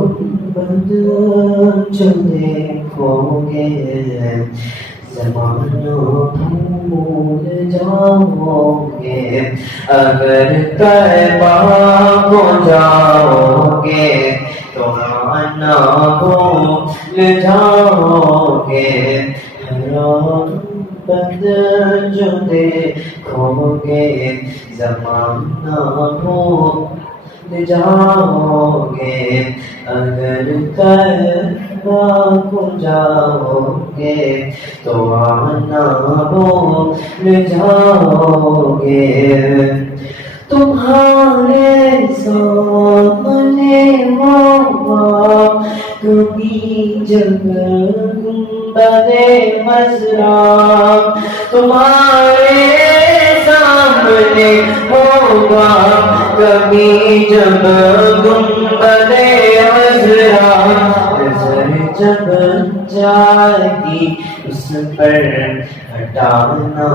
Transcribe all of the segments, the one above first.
گنبد جو دیکھو گے زمانہ بھول جاؤ گے، اگر طیبہ کو جاؤ گے تو آنا بھول جاؤ گے۔ گنبد جو دیکھو گے زمانہ بھول جاؤ گے، اگر طیبہ کو جاؤ گے تو آنا بھول جاؤ گے۔ تمہارے سامنے ہوگا کبھی جب گنبد خضرا، تمہارے سامنے ہوگا کبھی جب گنبد خضرا، نظر جب جائے گی اس پر ہٹانا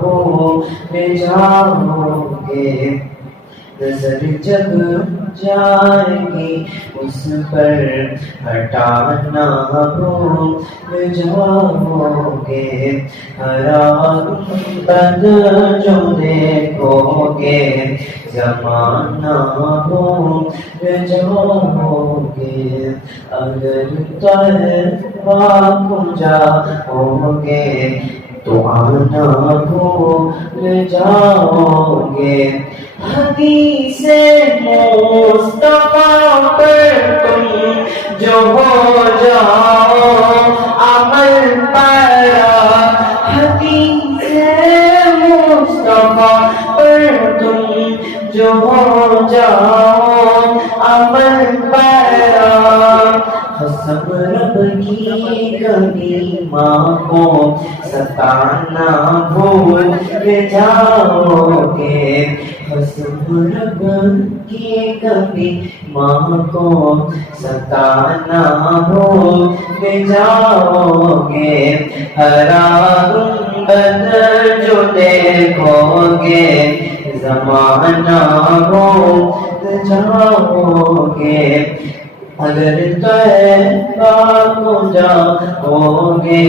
بھول جاؤ گے، نظر جب جائے گی اس پر ہٹانا بھول جاؤ گے۔ ہرا گنبد جو دیکھو گے زمانہ بھول جاؤ گے، اگر طیبہ کو جاؤ گے تو آنا بھول جاؤ گے۔ حدیث مصطفیٰ پر تم جو ہو جاؤ عمل پیرا، حدیث مصطفیٰ پر تم جو ہو جاؤ عمل پیرا، قسم رب کی کبھی ماں کو ستانا بھول جاؤ گے، قسم رب کی کبھی ماں کو ستانا بھول جاؤ گے۔ ہرا گنبد جو دیکھو گے زمانہ بھول جاؤ گے، اگر طیبہ کو جاؤ گے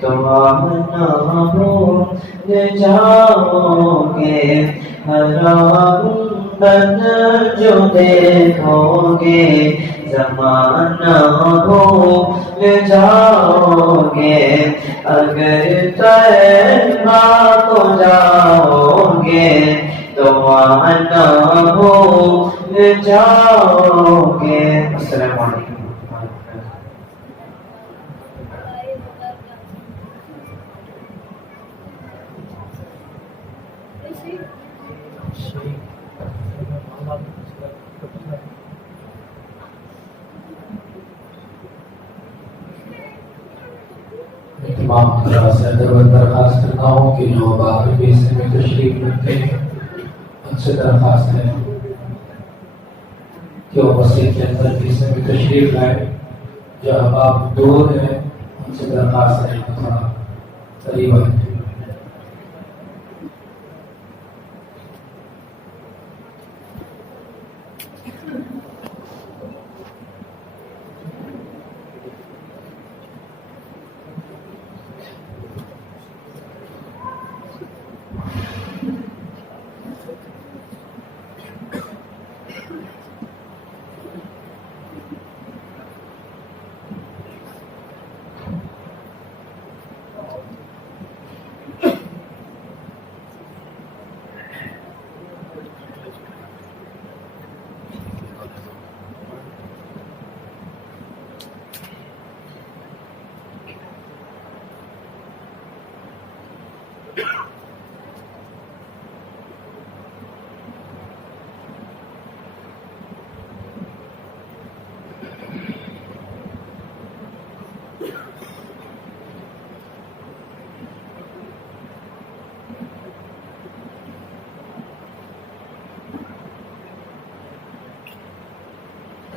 تو آنا بھول جاؤ گے۔ ہرا گنبد جو دیکھو گے زمانہ بھول جاؤ گے، اگر طیبہ کو جاؤ گے تو آنا بھول جاؤ گے۔ السلام علیکم۔ تمام حضرات سے درخواست کرتا ہوں کہ جو باقی بھی حصے میں تشریف رکھتے ہیں ان سے درخواست ہے کہ وہ مسجد کے اندر کے حصے میں تشریف لائے، جو احباب دور ہیں ان سے درخواست ہے تھوڑا قریب آئے۔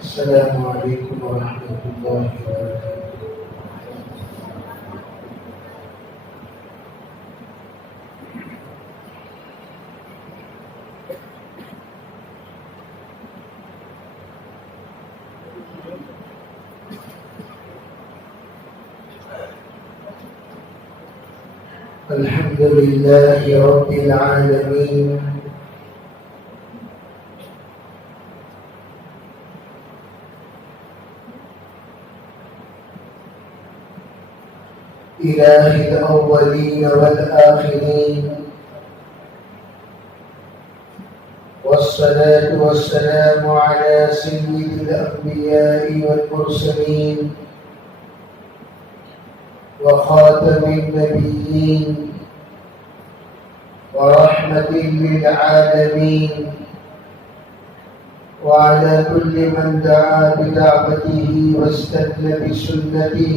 السلام علیکم ورحمۃ اللہ وبرکاتہ۔ الحمد لله رب العالمين إله الأولين والآخرين والصلاة والسلام على سيد الأنبياء والمرسلين وخاتم النبيين ورحمة للعالمين وعلى كل من دعا بدعوته واستنى بسنته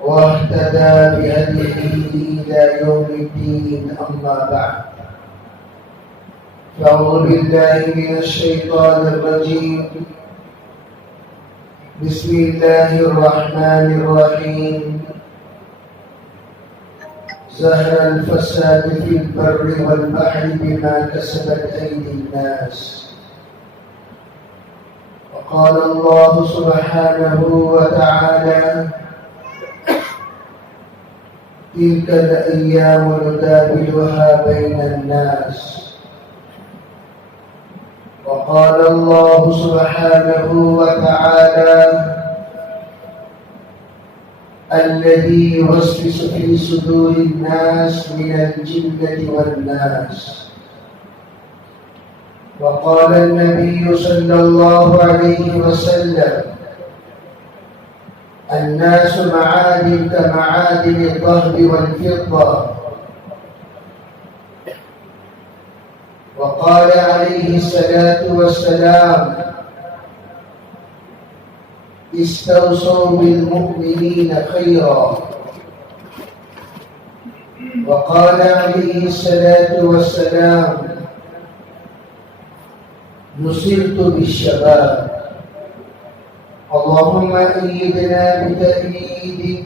واهتدى بهديه إلى يوم الدين. أما بعد، فأعوذ بالله من الشيطان الرجيم. بسم الله الرحمن الرحيم. ظهر الفساد في البر والبحر بما كسبت أيدي الناس. وقال الله سبحانه وتعالى: تلك الأيام نداولها بين الناس. وقال الله سبحانه وتعالى: الذي يوسوس في صدور الناس من الجنة والناس. وقال النبي صلى الله عليه وسلم: الناس معادن كمعادن الذهب والفضة. وقال عليه الصلاة والسلام: استوصوا بالمؤمنين خيرا. وقال عليه الصلاة والسلام: نصرت بالشباب. اللهم أيدنا بتأييدك،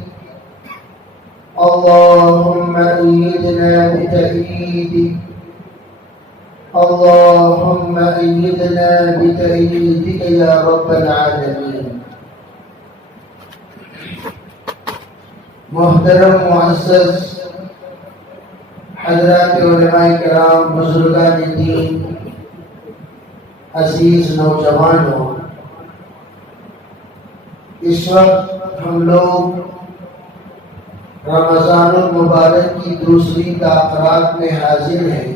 اللهم أيدنا بتأييدك، اللهم أيدنا بتأييدك يا رب العالمين. محترم معزز حضرات علماء کرام، بزرگان دین، عزیز نوجوانوں، اس وقت ہم لوگ رمضان المبارک کی دوسری تاخیرات میں حاضر ہیں۔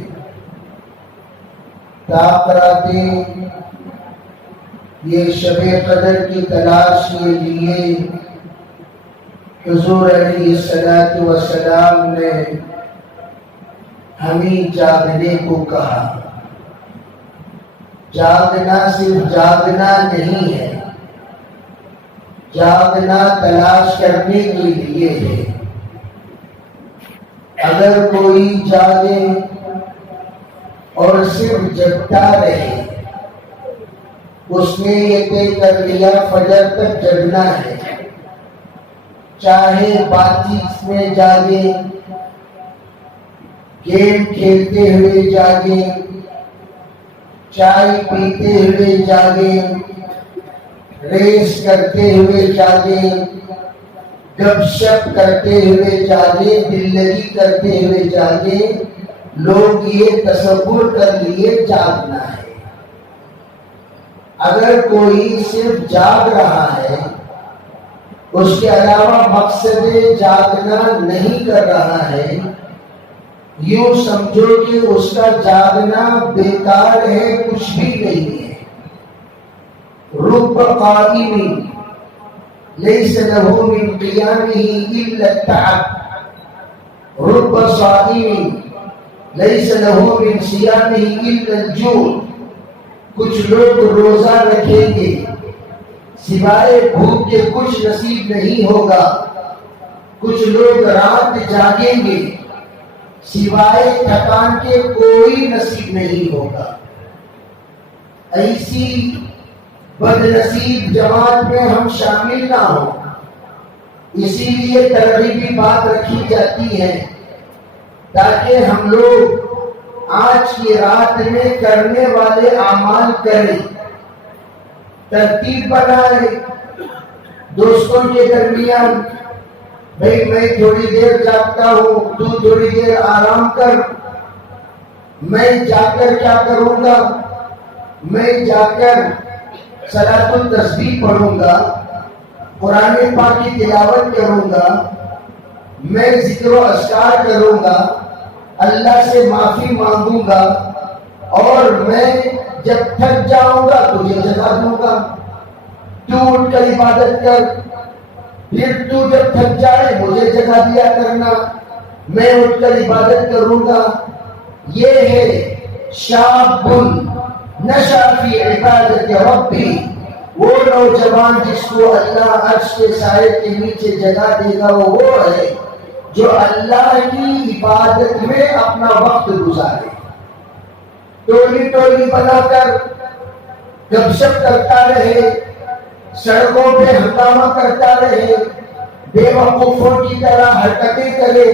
تاخیراتیں یہ شب قدر کی تلاش کے لیے حضور علیہ السلام نے ہمیں جاگنے کو کہا۔ جاگنا صرف جاگنا نہیں ہے، جاگنا تلاش کرنے کے لیے ہے۔ اگر کوئی جاگے اور صرف جگتا رہے، اس نے یہ طے کر لیا فجر تک جگنا ہے۔ چاہے بات چیت میں جاگے، گیم کھیلتے ہوئے جاگے، چائے پیتے ہوئے جاگے، ریس کرتے ہوئے جاگے، گپ شپ کرتے ہوئے جاگے، دل لگی کرتے ہوئے جاگے، لوگ یہ تصور کر لیے جاگنا ہے۔ اگر کوئی صرف جاگ رہا ہے، اس کے علاوہ مقصد جاگنا نہیں کر رہا ہے، یوں سمجھو کہ اس کا جاگنا بیکار ہے، کچھ بھی نہیں ہے۔ رب قائم ليس له من قيامه إلا التعب، رب صائم ليس له من صيامه إلا الجوع۔ کچھ لوگ روزہ رکھیں گے، سوائے بھوک کے کچھ نصیب نہیں ہوگا۔ کچھ لوگ رات جاگیں گے، سوائے تھکان کے کوئی نصیب نہیں ہوگا۔ ایسی بد نصیب جماعت میں ہم شامل نہ ہوں، اسی لیے ترغیبی بات رکھی جاتی ہے تاکہ ہم لوگ آج کی رات میں کرنے والے اعمال کریں، ترتیب بنائیں، دوستوں کے درمیان بھائی میں تھوڑی دیر جاگتا ہوں، تو تھوڑی دیر آرام کر. میں جا کر کیا کروں گا؟ میں جا کر صلاۃ التسبیح پڑھوں گا، قرآن پاک کی تلاوت کروں گا، میں ذکر و اذکار کروں گا، اللہ سے معافی مانگوں گا، اور میں جب تھک جاؤں گا تجھے جگا دوں گا. تو اٹھ کر عبادت کر، پھر تو جب تھک جائے مجھے جگا دیا کرنا، میں اٹھ کر عبادت کروں گا. یہ ہے شاب نشا فی عبادت ربی، وہ نوجوان جس کو اللہ عرش کے سائے کے نیچے جگا دے گا وہ ہے جو اللہ کی عبادت میں اپنا وقت گزارے. ٹولی ٹولی بنا کر گپ شپ کرتا رہے، سڑکوں پہ ہنگامہ کرتا رہے، بے وقوفوں کی طرح حرکتیں کرے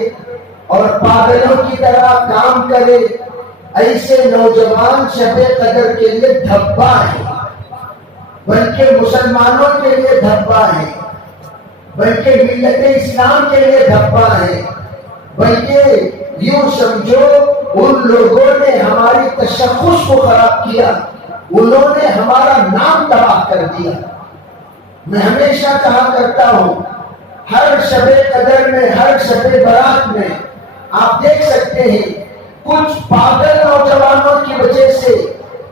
اور پاگلوں کی طرح کام کرے، ایسے نوجوان شب قدر کے لیے دھبا ہے، بلکہ مسلمانوں کے لیے دھبا ہے، بلکہ ملت اسلام کے لیے دھبا ہے، بلکہ یوں سمجھو ان لوگوں نے ہماری تشخص کو خراب کیا، انہوں نے ہمارا نام تباہ کر دیا. میں ہمیشہ کہا کرتا ہوں، ہر شب قدر میں، ہر شب برات میں آپ دیکھ سکتے ہیں کچھ پاگل نوجوانوں کی وجہ سے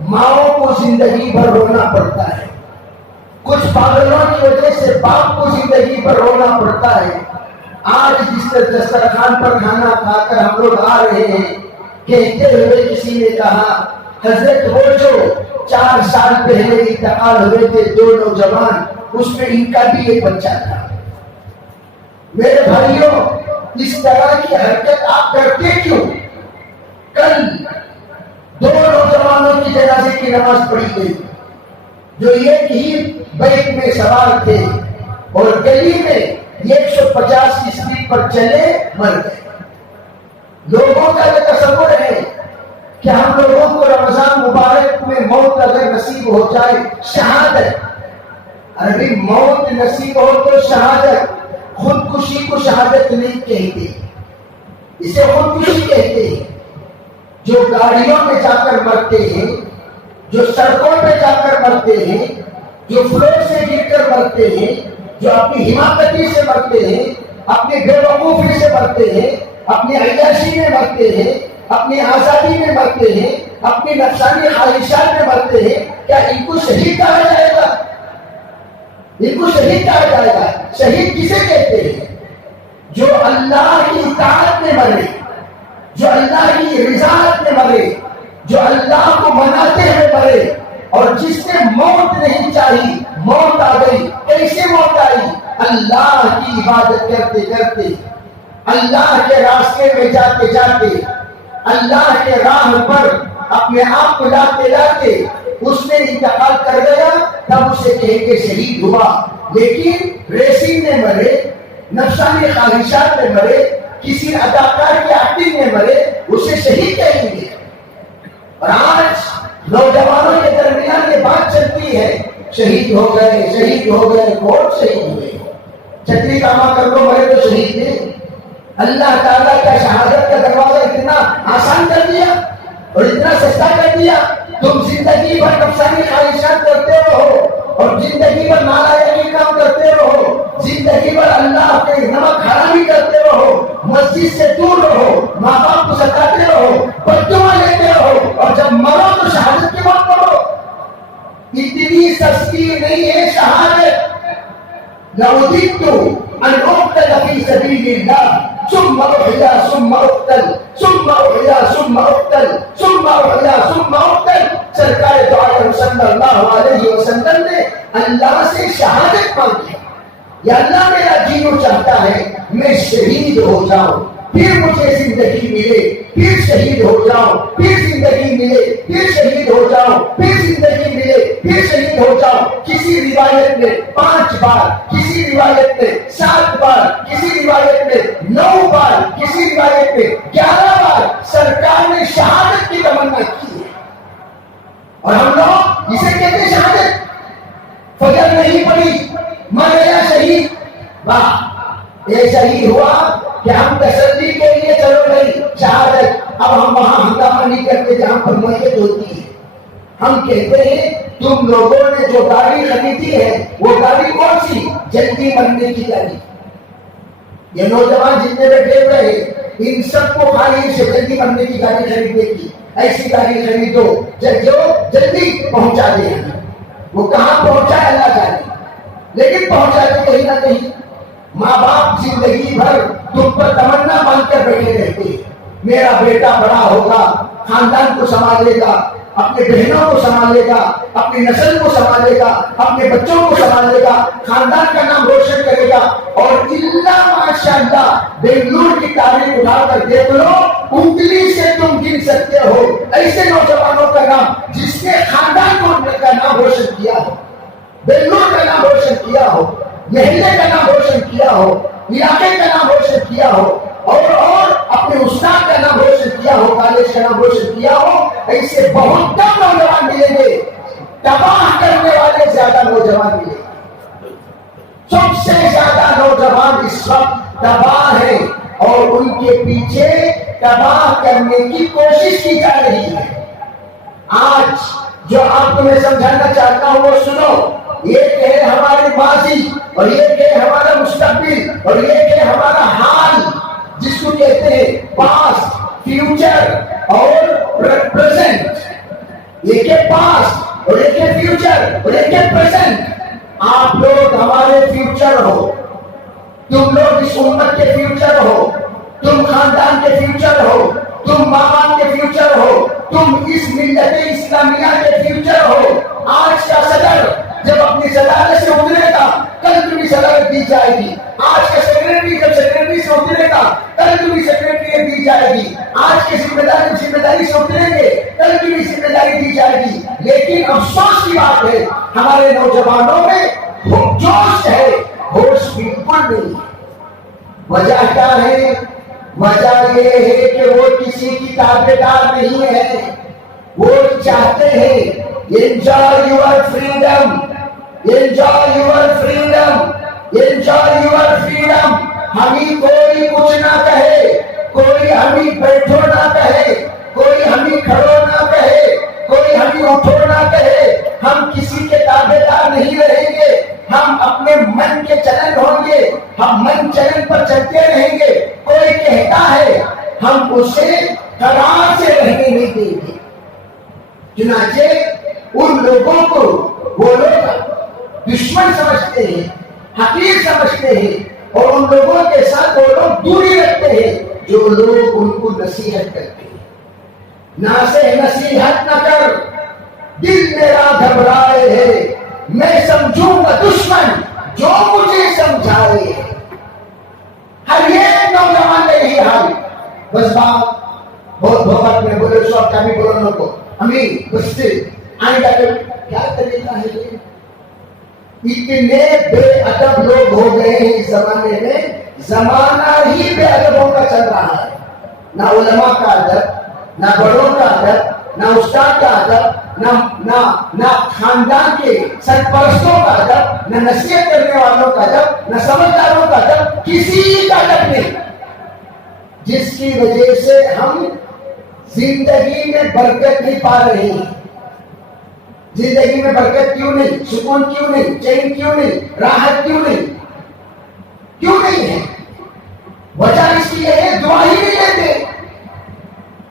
ماؤں کو زندگی بھر رونا پڑتا ہے، کچھ پاگلوں کی وجہ سے باپ کو زندگی بھر رونا پڑتا ہے. آج جس دسترخوان پر کھانا کھا کر ہم لوگ آ رہے ہیں، کہتے ہوئے کسی نے کہا حضرت وہ جو 4 سال پہلے انتقال ہوئے تھے 2 نوجوان، اس میں ان کا بھی ایک بچہ تھا. میرے بھائیوں، اس طرح کی حرکت آپ کرتے کیوں؟ کل 2 نوجوانوں کی جنازے کی نماز پڑھی گئی جو ایک ہی بائک میں سوار تھے اور گلی میں 150 کی سپیڈ پر چلے مر گئے. لوگوں کا یہ تصور ہے کہ ہم لوگوں کو رمضان مبارک میں موت اگر نصیب ہو جائے شہادت، ارے موت نصیب ہو تو شہادت، خودکشی کو شہادت نہیں کہتے، اسے خودکشی کہتے ہیں. جو گاڑیوں میں جا کر مرتے ہیں، جو سڑکوں پہ جا کر مرتے ہیں، جو فلور سے گر کر مرتے ہیں، جو اپنی حماقتی سے مرتے ہیں، اپنی بے وقوفی سے مرتے ہیں، اپنی عیاشی میں مرتے ہیں، اپنی آزادی میں مرتے ہیں، اپنی نفسانی خواہشات میں مرتے ہیں، کیا ان کو شہید کہا جائے گا؟ ان کو شہید کہا جائے گا؟ شہید کسے کہتے ہیں؟ جو اللہ کی اطاعت میں مرے، جو اللہ کی رضاعت میں مرے، جو اللہ کو مناتے ہوئے مرے، اور جس نے موت نہیں چاہی، موت آ گئی. کیسے موت آئی؟ اللہ کی عبادت کرتے کرتے، اللہ کے راستے میں جاتے جاتے، اللہ کے راہ پر اپنے آپ کو لاتے لاتے اس نے انتقال کر گیا، تب اسے کہیں گے شہید ہوا. لیکن ریسنگ میں مرے، نفسانی خواہشات میں مرے، کسی اداکار کی ایکٹنگ میں مرے، اسے شہید کہیں گے. اور آج نوجوانوں کے درمیان یہ بات چلتی ہے شہید ہو گئے، شہید ہو گئے، کون شہید ہوئے؟ چکری کاما کر لو مرے تو شہید نہیں. اللہ تعالیٰ کا شہادت کا دروازہ اتنا آسان کر دیا اور اتنا سستا کر دیا. تم زندگی بھر نفسانی خواہشات کرتے رہو اور زندگی بھر نالائقی کام کرتے رہو، زندگی بھر اللہ کے نمک حرامی کرتے رہو، مسجد سے دور رہو، ماں باپ کو ستاتے رہو، بددعا لیتے رہو، اور جب مرو تو شہادت کی بات کرو. اتنی سستی نہیں ہے شہادت. لَوَدِدتُّ أَنْ أُقْتَلَ فِي سَبِيلِ اللَّهِ ثُمَّ أُحْيَا ثُمَّ أُقْتَلْ ثُمَّ أُحْيَا ثُمَّ أُقْتَلْ ثُمَّ أُحْيَا ثُمَّ أُقْتَلْ. سرکار دو عالم صلی اللہ علیہ وسلم نے اللہ سے شہادت مانگی. یا اللہ میرا جینو چاہتا ہے میں شہید ہو جاؤں، پھر مجھے زندگی ملے، پھر شہید ہو جاؤں، پھر زندگی ملے، پھر شہید ہو جاؤں، پھر زندگی ملے، پھر شہید ہو جاؤں. کسی روایت میں 5 بار، کسی روایت میں 7 بار، کسی روایت میں 9 بار، کسی روایت میں 11 بار سرکار نے شہادت کی تمنا کی ہے. اور ہم لوگ اسے کہتے ہیں شہادت. فجر نہیں پڑی مر گیا شہید، واہ ایسا ہی ہوا کہ ہم تسلی کے لیے چلو بھائی شہادت، اب ہم وہاں ہنگامہ نہیں کرتے جہاں پر میت ہوتی ہے. ہم کہتے ہیں تم لوگوں نے جو گاڑی خریدی ہے وہ گاڑی کون سی؟ جلدی مرنے کی گاڑی. یہ نوجوان جتنے بیٹھے ہوئے ہیں ان سب کو خواہش ہے جلدی مرنے کی گاڑی خریدنے کی. ایسی گاڑی خریدو جو جلدی پہنچا دے. وہ کہاں پہنچا ہے اللہ جانے، لیکن پہنچا دے کہیں نہ کہیں. ماں باپ زندگی بھر تم پر تمنا باندھ کر بیٹھے رہتے ہیں، میرا بیٹا بڑا ہوگا، خاندان کو سنبھالے گا، اپنے بہنوں کو سنبھالے گا، اپنی نسل کو سنبھالے گا، اپنے بچوں کو سنبھالے گا، خاندان کا نام روشن کرے گا. اور اللہ ماشاءاللہ بنگلور کی تاریخ اٹھا کر دیکھ لو، انگلی سے تم گن سکتے ہو ایسے نوجوانوں کا نام جس نے خاندان کو کا نام روشن کیا ہو، بنگلور کا نام روشن کیا ہو، محلے کا نام روشن کیا ہو، علاقے کا نام روشن کیا ہو، اور اپنے استاد کا نام روشن کیا ہو، کالج کا نام روشن کیا ہو. ایسے بہت کم نوجوان ملیں گے، تباہ کرنے والے زیادہ نوجوان ملیں گے. سب سے زیادہ نوجوان اس وقت تباہ ہے اور ان کے پیچھے تباہ کرنے کی کوشش کی جا رہی ہے. آج جو آپ کو میں سمجھانا چاہتا ہوں وہ سنو. یہ کہ ہمارے ماضی اور یہ کہ ہمارا مستقبل اور یہ کہ ہمارا حال جس کو کہتے ہیں پاسٹ، فیوچر اور پریزنٹ. یہ کہ پاسٹ اور یہ کہ فیوچر اور یہ کہ پریزنٹ. آپ لوگ ہمارے فیوچر ہو، تم لوگ اس امت کے فیوچر ہو، تم خاندان کے فیوچر ہو، تم ماں باپ کے فیوچر ہو، تم اس ملت اسلامیہ کے فیوچر ہو. آج کا صدر جب اپنی صدارت سے اترے گا کل تمہیں صدارت دی جائے گی. آج کا سیکرٹری جب سیکرٹری سے اترے گا کل تمہیں سیکرٹری دی جائے گی. آج کے ذمہ داری سے اتریں گے کل تمہیں ذمہ داری دی جائے گی. لیکن افسوس کی بات ہے ہمارے نوجوانوں میں جوش ہے، ہوش بالکل نہیں. وجہ کیا ہے؟ وجہ یہ ہے کہ وہ کسی کی تابعدار نہیں ہے. وہ چاہتے ہیں enjoy your freedom, enjoy your freedom, enjoy your freedom. ہمیں کوئی کچھ نہ کہے، کوئی ہمیں بیٹھو نہ کہے، کوئی ہمیں کھڑو نہ کہے، کوئی ہمیں اٹھو نہ کہے. ہم کسی کے تابعدار نہیں رہیں گے. ہم اپنے من کے چلن ہوں گے، ہم من چلن پر چلتے رہیں گے. کوئی کہتا ہے ہم اسے قرار سے رہنے نہیں دیں گے. چنانچہ ان لوگوں کو وہ لوگ دشمن سمجھتے ہیں، حقیر سمجھتے ہیں، اور ان لوگوں کے ساتھ وہ لوگ دوری رکھتے ہیں جو لوگ ان کو نصیحت کرتے ہیں. نہ سے نصیحت نہ کر، دل میرا گھبرائے ہے، میں سمجھوں گا دشمن جو مجھے سمجھائے. ہر ایک نوجوان نے یہی حال. بس بات بہت بہت میں بولے سو کا بھی بولنے کو ہمیں بس سے آئندہ کیا طریقہ ہے. یہ اتنے بے ادب لوگ ہو گئے ہیں اس زمانے میں، زمانہ ہی بے ادبوں کا چل رہا ہے. نہ علماء کا ادب، نہ بڑوں کا ادب، نہ استاد کا ادب، نہ خاندان کے سرپرستوں کا ادب، نہ نصیحت کرنے والوں کا ادب، نہ سمجھداروں کا ادب، کسی کا ادب نہیں. جس کی وجہ سے ہم زندگی میں برکت نہیں پا رہے ہیں. زندگی میں برکت کیوں نہیں؟ سکون کیوں نہیں؟ چین کیوں نہیں؟ راحت کیوں نہیں؟ کیوں نہیں ہے؟ وجہ اس کی ہے دعا ہی نہیں لیتے.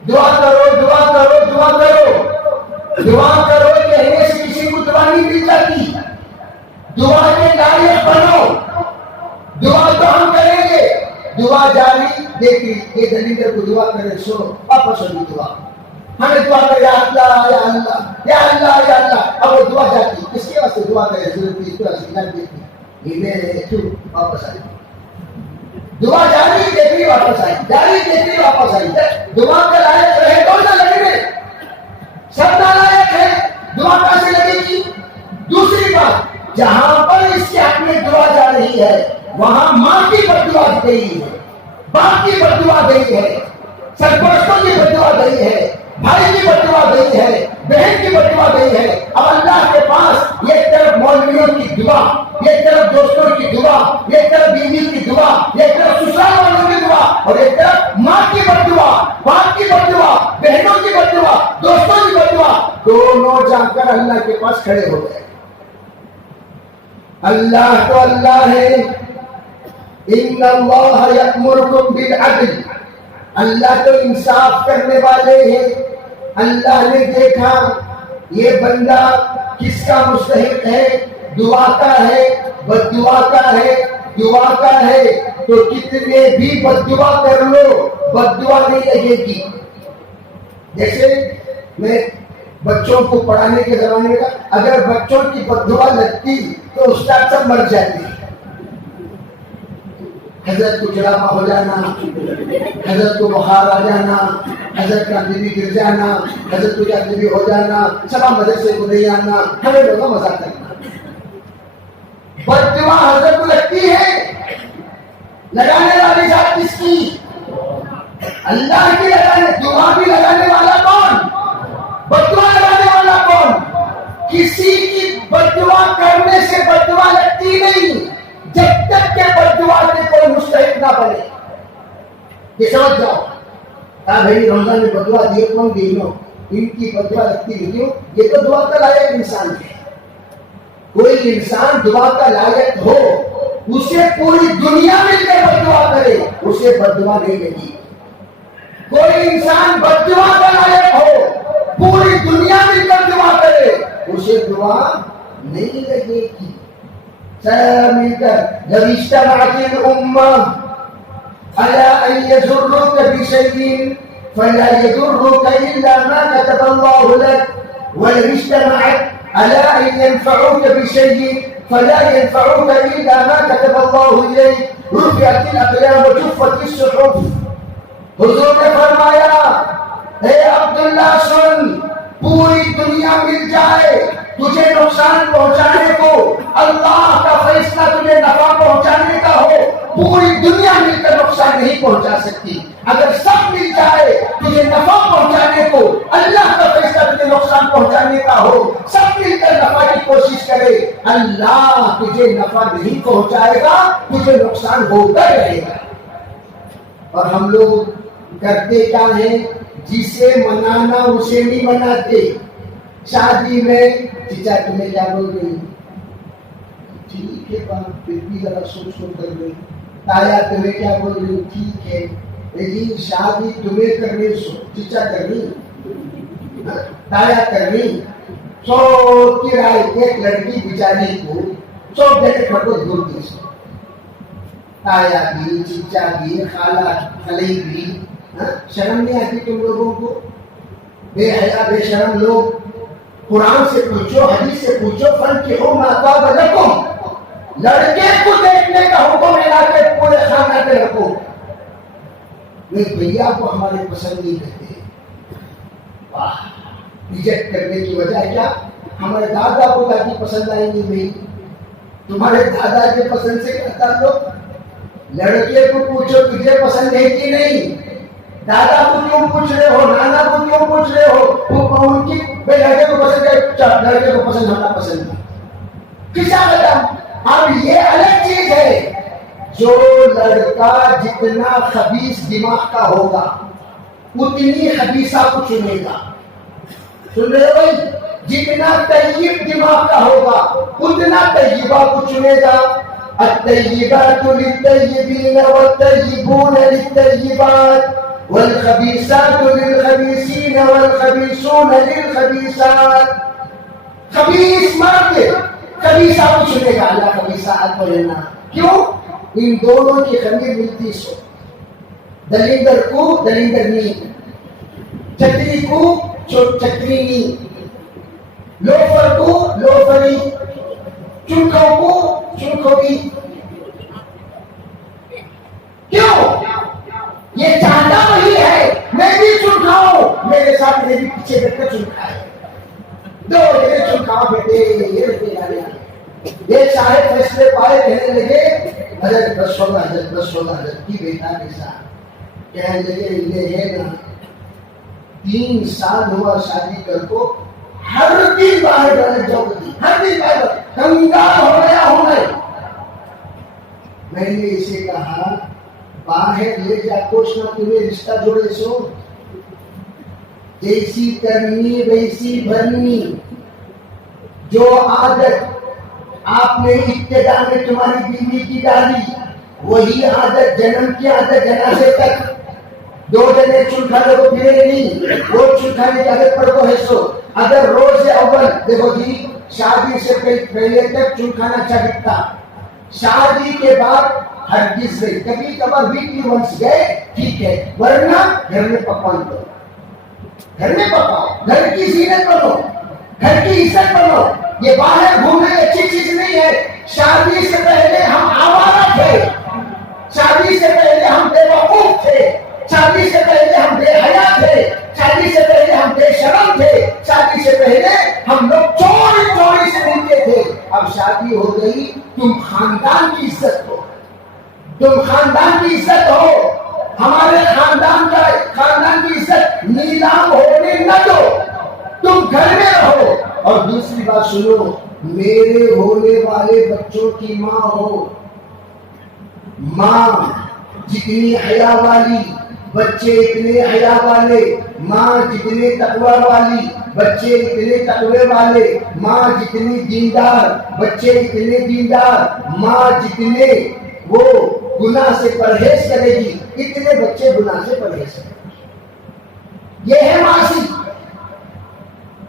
دعا کرو، دعا کرو، دعا کرو، دعا کرو کہنے سے کسی کو دعا نہیں مل جاتی. دعا کے لائق بنو. دعا تو ہم کریں گے، دعا جاری دیکھی یہ دلیل کو دعا کرے سو واپس ہوگی دعا. ہمیں دعا کرے یا اللہ یا اللہ یا اللہ یا اللہ، اب وہ دعا جاتی کس کے واسطے دعا کرے؟ ضرورت کی دعا سکھا دیتی یہ میرے تو واپس آئی. دعا جاری دیکھی واپس آئی، جاری دیکھی واپس آئی. دعا کا لائق رہے تو نہ لگے گے، سب نالائق ہے، دعا کیسے لگے گی؟ دوسری بات، جہاں پر اس کے حق میں دعا جا رہی ہے وہاں ماں کی بددعا گئی ہے، باپ کی بددعا گئی ہے، سرپرستوں کی بددعا گئی ہے، بھائی کی بددعا گئی ہے، بہن کی بددعا گئی ہے. اب اللہ کے پاس ایک طرف مولویوں کی دعا، ایک طرف دوستوں کی دعا، ایک طرف بیوی کی دعا، ایک طرف سسرال والوں کی دعا، اور ایک طرف ماں کی بد دعا، باپ کی بد دعا، بہنوں کی بد دعا، دوستوں کی بد دعا، دونوں جا کر اللہ کے پاس کھڑے ہو گئے. اللہ تو اللہ ہے. ان اللہ یأمرکم بالعدل، اللہ تو انصاف کرنے والے ہیں. اللہ نے دیکھا یہ بندہ کس کا مستحق ہے، دعا کا ہے، بد دعا کا ہے. دعا کا ہے تو کتنے بھی بد دعا کر لو بد دعا نہیں لگے گی. جیسے میں بچوں کو پڑھانے کے زمانے میں کہا، اگر بچوں کی بد دعا لگتی تو استاد سب مر جاتے. حضرت کو جراثیم ہو جانا، حضرت کو بخار آ جانا، حضرت کا بیوی گر جانا، حضرت کو بیوی ہو جانا، سب مدرسے کو نہیں آنا، ہمیں لوگوں مزاق کرنا. بد دعا حضرت کو لگتی ہے، لگانے والی ذات کس کی؟ اللہ کی. لگانے دعا بھی لگانے والا کون؟ بد دعا لگانے والا کون؟ کسی کی بد دعا کرنے سے بد دعا لگتی نہیں جب تک کہ بد دعا کے کوئی مستحق نہ بنے. یہ سمجھ جاؤ. بھائی رمضان میں بد دعا دیے کون دینوں، ان کی بد دعا لگتی نہیں. کیوں؟ یہ تو دعا کا لائق انسان ہے. کوئی انسان دعا کا لائق ہو، اسے پوری دنیا مل کر بد دعا کرے، اسے بد دعا نہیں لگی. کوئی انسان بد دعا کا لائق ہو، پوری دنیا مل کر دعا کرے، اسے دعا نہیں لگے گی. سب مل کر جب اجتمعت الامة على ان يضروك بشيء فلا يضرك الا ما كتب الله لك، ولو اجتمعت على ان ينفعوك بشيء فلا ينفعوك الا ما كتب الله اليك، رفعت الاقلام وجفت الصحف. حضور نے فرمایا اے عبداللہ سن، پوری دنیا مل جائے تجھے نقصان پہنچانے کو، اللہ کا فیصلہ تجھے نفع پہنچانے کا ہو، پوری دنیا مل کر نقصان نہیں پہنچا سکتی. اگر سب مل جائے تجھے نفع پہنچانے کو، اللہ کا فیصلہ تجھے نقصان پہنچانے کا ہو، سب مل کر نفع کی کوشش کرے، اللہ تجھے نفع نہیں پہنچائے گا، تجھے نقصان ہوتا رہے گا. اور ہم لوگ کرتے کیا ہیں؟ جسے منانا اسے نہیں مناتے. شادی میں چچا تمہیں کیا بول رہی؟ ٹھیک ہے باپ، پھر بھی ذرا سوچ کر لیں. تایا تمہیں کیا بول رہی؟ ٹھیک ہے. لیکن شادی تمہیں کرنی، چچا کرنی، تایا کرنی. سو کی رائے ایک لڑکی بیچاری کو سو جگہ پھٹو دور دی، تایا بھی، چچا بھی، خالہ خلی بھی. شرم نہیں آتی تم لوگوں کو؟ بے حیا بے شرم لوگ. قرآن سے پوچھو، حدیث سے پوچھو، فانکحوا ما طاب لکم، لڑکے کو دیکھنے کا حکم ہے، کے پورے خاندان میں رکھو. بھیا کو ہمارے پسند نہیں کرتے. واہ، ریجیکٹ کرنے کی وجہ کیا؟ ہمارے دادا کو دادی پسند آئیں گی نہیں. تمہارے دادا کے پسند سے کرتا لو. لڑکے کو پوچھو تجھے پسند ہے کہ نہیں. دادا کو کیوں پوچھ رہے ہو، نانا کو کیوں پوچھ رہے ہو؟ ان کی لڑکے کو پسند ہے، لڑکے کو پسند ہونا پسند ہے. کسا بتا؟ اب یہ الگ چیز ہے. جو لڑکا جتنا خبیث دماغ کا ہوگا اتنی خبیثہ کو چنے گا. سن رہے ہو بھائی؟ جتنا طیب دماغ کا ہوگا اتنا طیبہ کو چنے گا. الطیبات للطیبین والطیبون للطیبات والخبیثات للخبیثین والخبیثون للخبیثات. خبیث مرد خبیثہ کو چنے گا. اللہ خبیثات کو لینا کیوں؟ ان دونوں کی خمیر ملتی سو. دلیندر کو دلیندرنی، چتری کو چترینی، لوفر کو لوفری، چنکھوں کو چنکھوی. کیوں؟ یہ چاہتا وہی ہے میں بھی چنکھاؤں، میرے ساتھ میرے پیچھے بیٹھ کر چنکھائے. دو یہ چنکھاؤ بیٹے یہ بیٹے. یہ صاحب فیصلے پائے کہنے لگے حضرت بس ہوگا، حضرت بس ہوگا. حضرت کی بیٹا کے ساتھ کہنے لگے یہ ہے نا 3 سال ہوا شادی کر کو، ہر ہر دن باہر ڈالے جاؤ گی، ہر دن باہر کنگال ہو گیا ہوں میں نے اسے کہا باہر لے جا کچھ نہ تمہیں رشتہ جوڑے سو، جیسی کرنی ویسی بھرنی، جو عادت آپ نے ابتدا میں تمہاری بیوی کی ڈالی وہی عادت جنم کی عادت جنازے تک، دو جنے چل کھانے کو پھرے نہیں، روز چل کھانے کی عادت پر تو ہے سو، اگر روز اول دیکھو جی شادی سے پہلے تک چل کھانا اچھا دکھتا، شادی کے بعد ہرگز نہیں، کبھی کبھار ویکلی ونس گئے ٹھیک ہے، ورنہ گھر میں پکوان کرو، گھر میں پکاؤ، گھر کی زینت بنو، گھر کی عزت بنو، یہ باہر گھومنے اچھی چیز نہیں ہے۔ شادی سے پہلے ہم آوارہ تھے، شادی سے پہلے ہم بے وقوف تھے، شادی سے پہلے ہم بے حیا تھے، شادی سے پہلے ہم بے شرم تھے، شادی سے پہلے ہم لوگ چوری چوری سے ملتے تھے، اب شادی ہو گئی، تم خاندان کی عزت ہو، تم خاندان کی عزت ہو، ہمارے خاندان کی عزت نیلام ہونے نہ دو، تم گھر میں رہو۔ اور دوسری بات سنو، میرے ہونے والے بچوں کی ماں ہو، ماں جتنی حیا والی بچے اتنے حیا والے، ماں جتنے تقوی والی بچے اتنے تقوی والے، ماں جتنی دیندار بچے اتنے دیندار، ماں جتنے وہ گناہ سے پرہیز کرے گی اتنے بچے گناہ سے پرہیز کریں گے۔ یہ ہے معاشی۔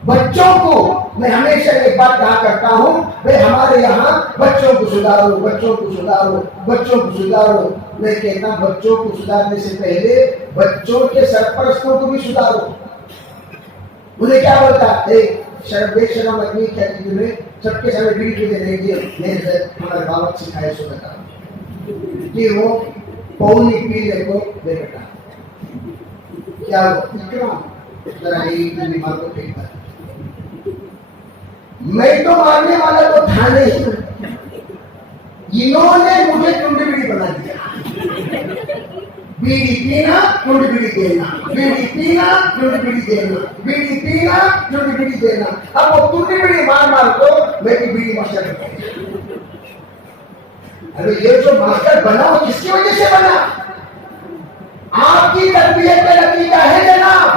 بچوں کو میں ہمیشہ ایک بات کہا کرتا ہوں، بھائی ہمارے یہاں بچوں کو سدھارو، بچوں کو سدھارو، بچوں کو سدھارو۔ میں کہتا ہوں بچوں کو سدھارنے سے پہلے بچوں کے سرپرستوں کو بھی سدھارو۔ انہیں کیا بولتا ہے بے شرم آدمی کیا تمہیں سب کے سامنے بیڑی پہ دیں گے، میرے ہمارے بابا سکھائے سو بتا کہ وہ پونی پی لے کو دے بیٹا کیا ذرا بیمار کو ٹھیک کر، میں تو مارنے والا تو تھا نہیں، انہوں نے مجھے ٹنڈی بیڑی بنا دیا، بیڑی پینا ٹنڈی بیڑی دینا، بیڑی پینا ٹنڈی بیڑی دینا، بیڑی پینا ٹنڈی بیڑی دینا۔ اب وہ ٹنڈی بیڑی مار مار کو میں بھی بیڑی ماسٹر کرتا۔ ارے یہ جو ماسٹر بنا وہ کس کی وجہ سے بنا؟ آپ کی تربیت کا نتیجہ ہے جناب،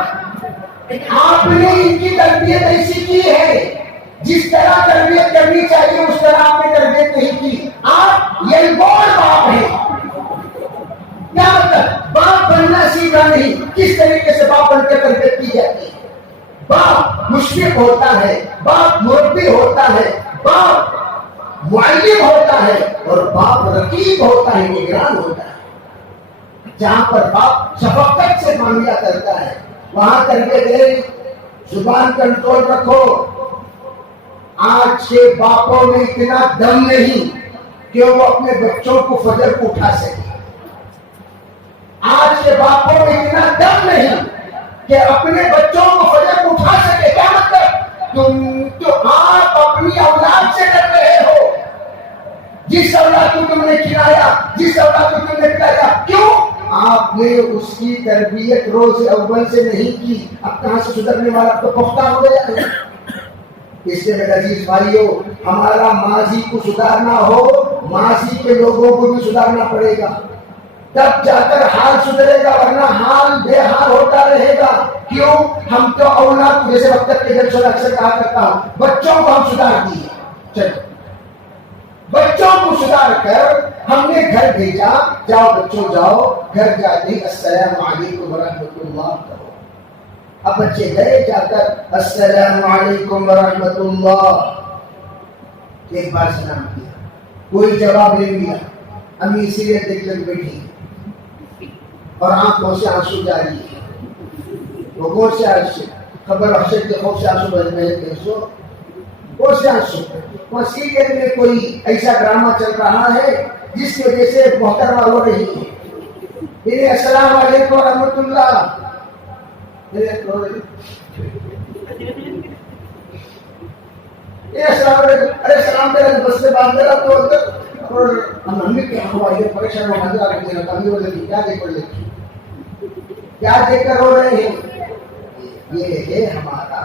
آپ نے ان کی تربیت ایسی کی ہے، جس طرح تربیت کرنی چاہیے اس طرح آپ نے تربیت نہیں کی۔ آپ یہ باپ ہیں، کیا مطلب؟ باپ بننا سیکھا نہیں، کس طریقے سے باپ بن کر تربیت کی جاتی ہے۔ باپ مشفق ہوتا ہے، باپ مربی ہوتا ہے، باپ معلم ہوتا ہے، اور باپ رقیب ہوتا ہے، نگران ہوتا ہے۔ جہاں پر باپ شفقت سے معاملہ کرتا ہے وہاں تربیت ہے، زبان کنٹرول رکھو۔ آج کے باپوں میں اتنا دم نہیں کہ وہ اپنے بچوں کو فجر کو اٹھا سکے، آج کے باپوں میں اتنا دم نہیں کہ اپنے بچوں کو فجر کو اٹھا سکے۔ کیا مطلب؟ تم تو آپ اپنی اولاد سے ڈر رہے ہو، جس اولاد کو تم نے کھلایا، جس اولاد کو تم نے پلایا، کیوں؟ آپ نے اس کی تربیت روز اول سے نہیں کی، اب کہاں سے سدھرنے والا؟ تو پختہ ہو گیا ہے۔ اس لیے میرے عزیز بھائیو، ہمارا ماضی کو سدھارنا ہو، ماضی کے لوگوں کو بھی سدھارنا پڑے گا، تب جا کر حال سدھرے گا، ورنہ حال بے حال ہوتا رہے گا۔ کیوں؟ ہم تو اولاد کو، جیسے وقت کے جلسوں میں اکثر کہا کرتا ہوں، بچوں کو ہم سدھار دیے، چلو بچوں کو سدھار کر ہم نے گھر بھیجا، جاؤ بچوں جاؤ، گھر جاتے ہی السلام علیکم ورحمۃ اللہ کرو۔ اب بچے گئے، جا کر السلام علیکم ورحمۃ اللہ، ایک بار سلام کیا، کوئی جواب نہیں دیا، امی سیریت دیکھ کر بیٹھی اور آنکھوں سے آنسو جاری ہے۔ وہ کون سے آنسو؟ خبر حشر کے خوف سے آنسو بہ رہے تھے، کون سے آنسو؟ وہاں سیریت میں کوئی ایسا ڈرامہ چل رہا ہے جس کی وجہ سے محترمہ ہو رہی ہے۔ میرے السلام علیکم ورحمۃ اللہ، السلام علیکم، ارے سلام میرا بس سے بات کرا تو اور ہم نے کیا ہوا، یہ پریشان ہو حضرات رکھ دینا کمی ہو لگی، کیا دیکھ کر لگی، کیا دیکھ کر ہو رہے ہیں؟ یہ ہے ہمارا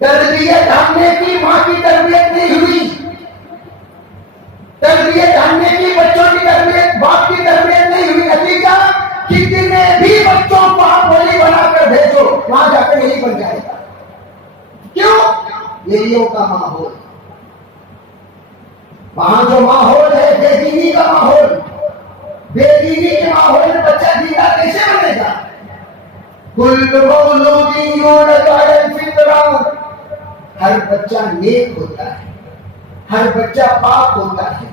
تربیت ہم نے کی، ماں کی تربیت نہیں ہوئی. تربیت ہم نے کی، بچوں کی تربیت، باپ کی تربیت نہیں ہوئی. نتیجہ کتنے بھی بچوں کو آپ ولی بنا کر بھیجو، وہاں جا کر یہی بن جائے گا. کیوں؟ ولیوں کا ماحول، وہاں جو ماحول ہے بے دینی کا ماحول، بے دینی کے ماحول میں بچہ دیندار کیسے بنے گا؟ کل مولود یولد علی الفطرہ، ہر بچہ نیک ہوتا ہے، ہر بچہ پاک ہوتا ہے،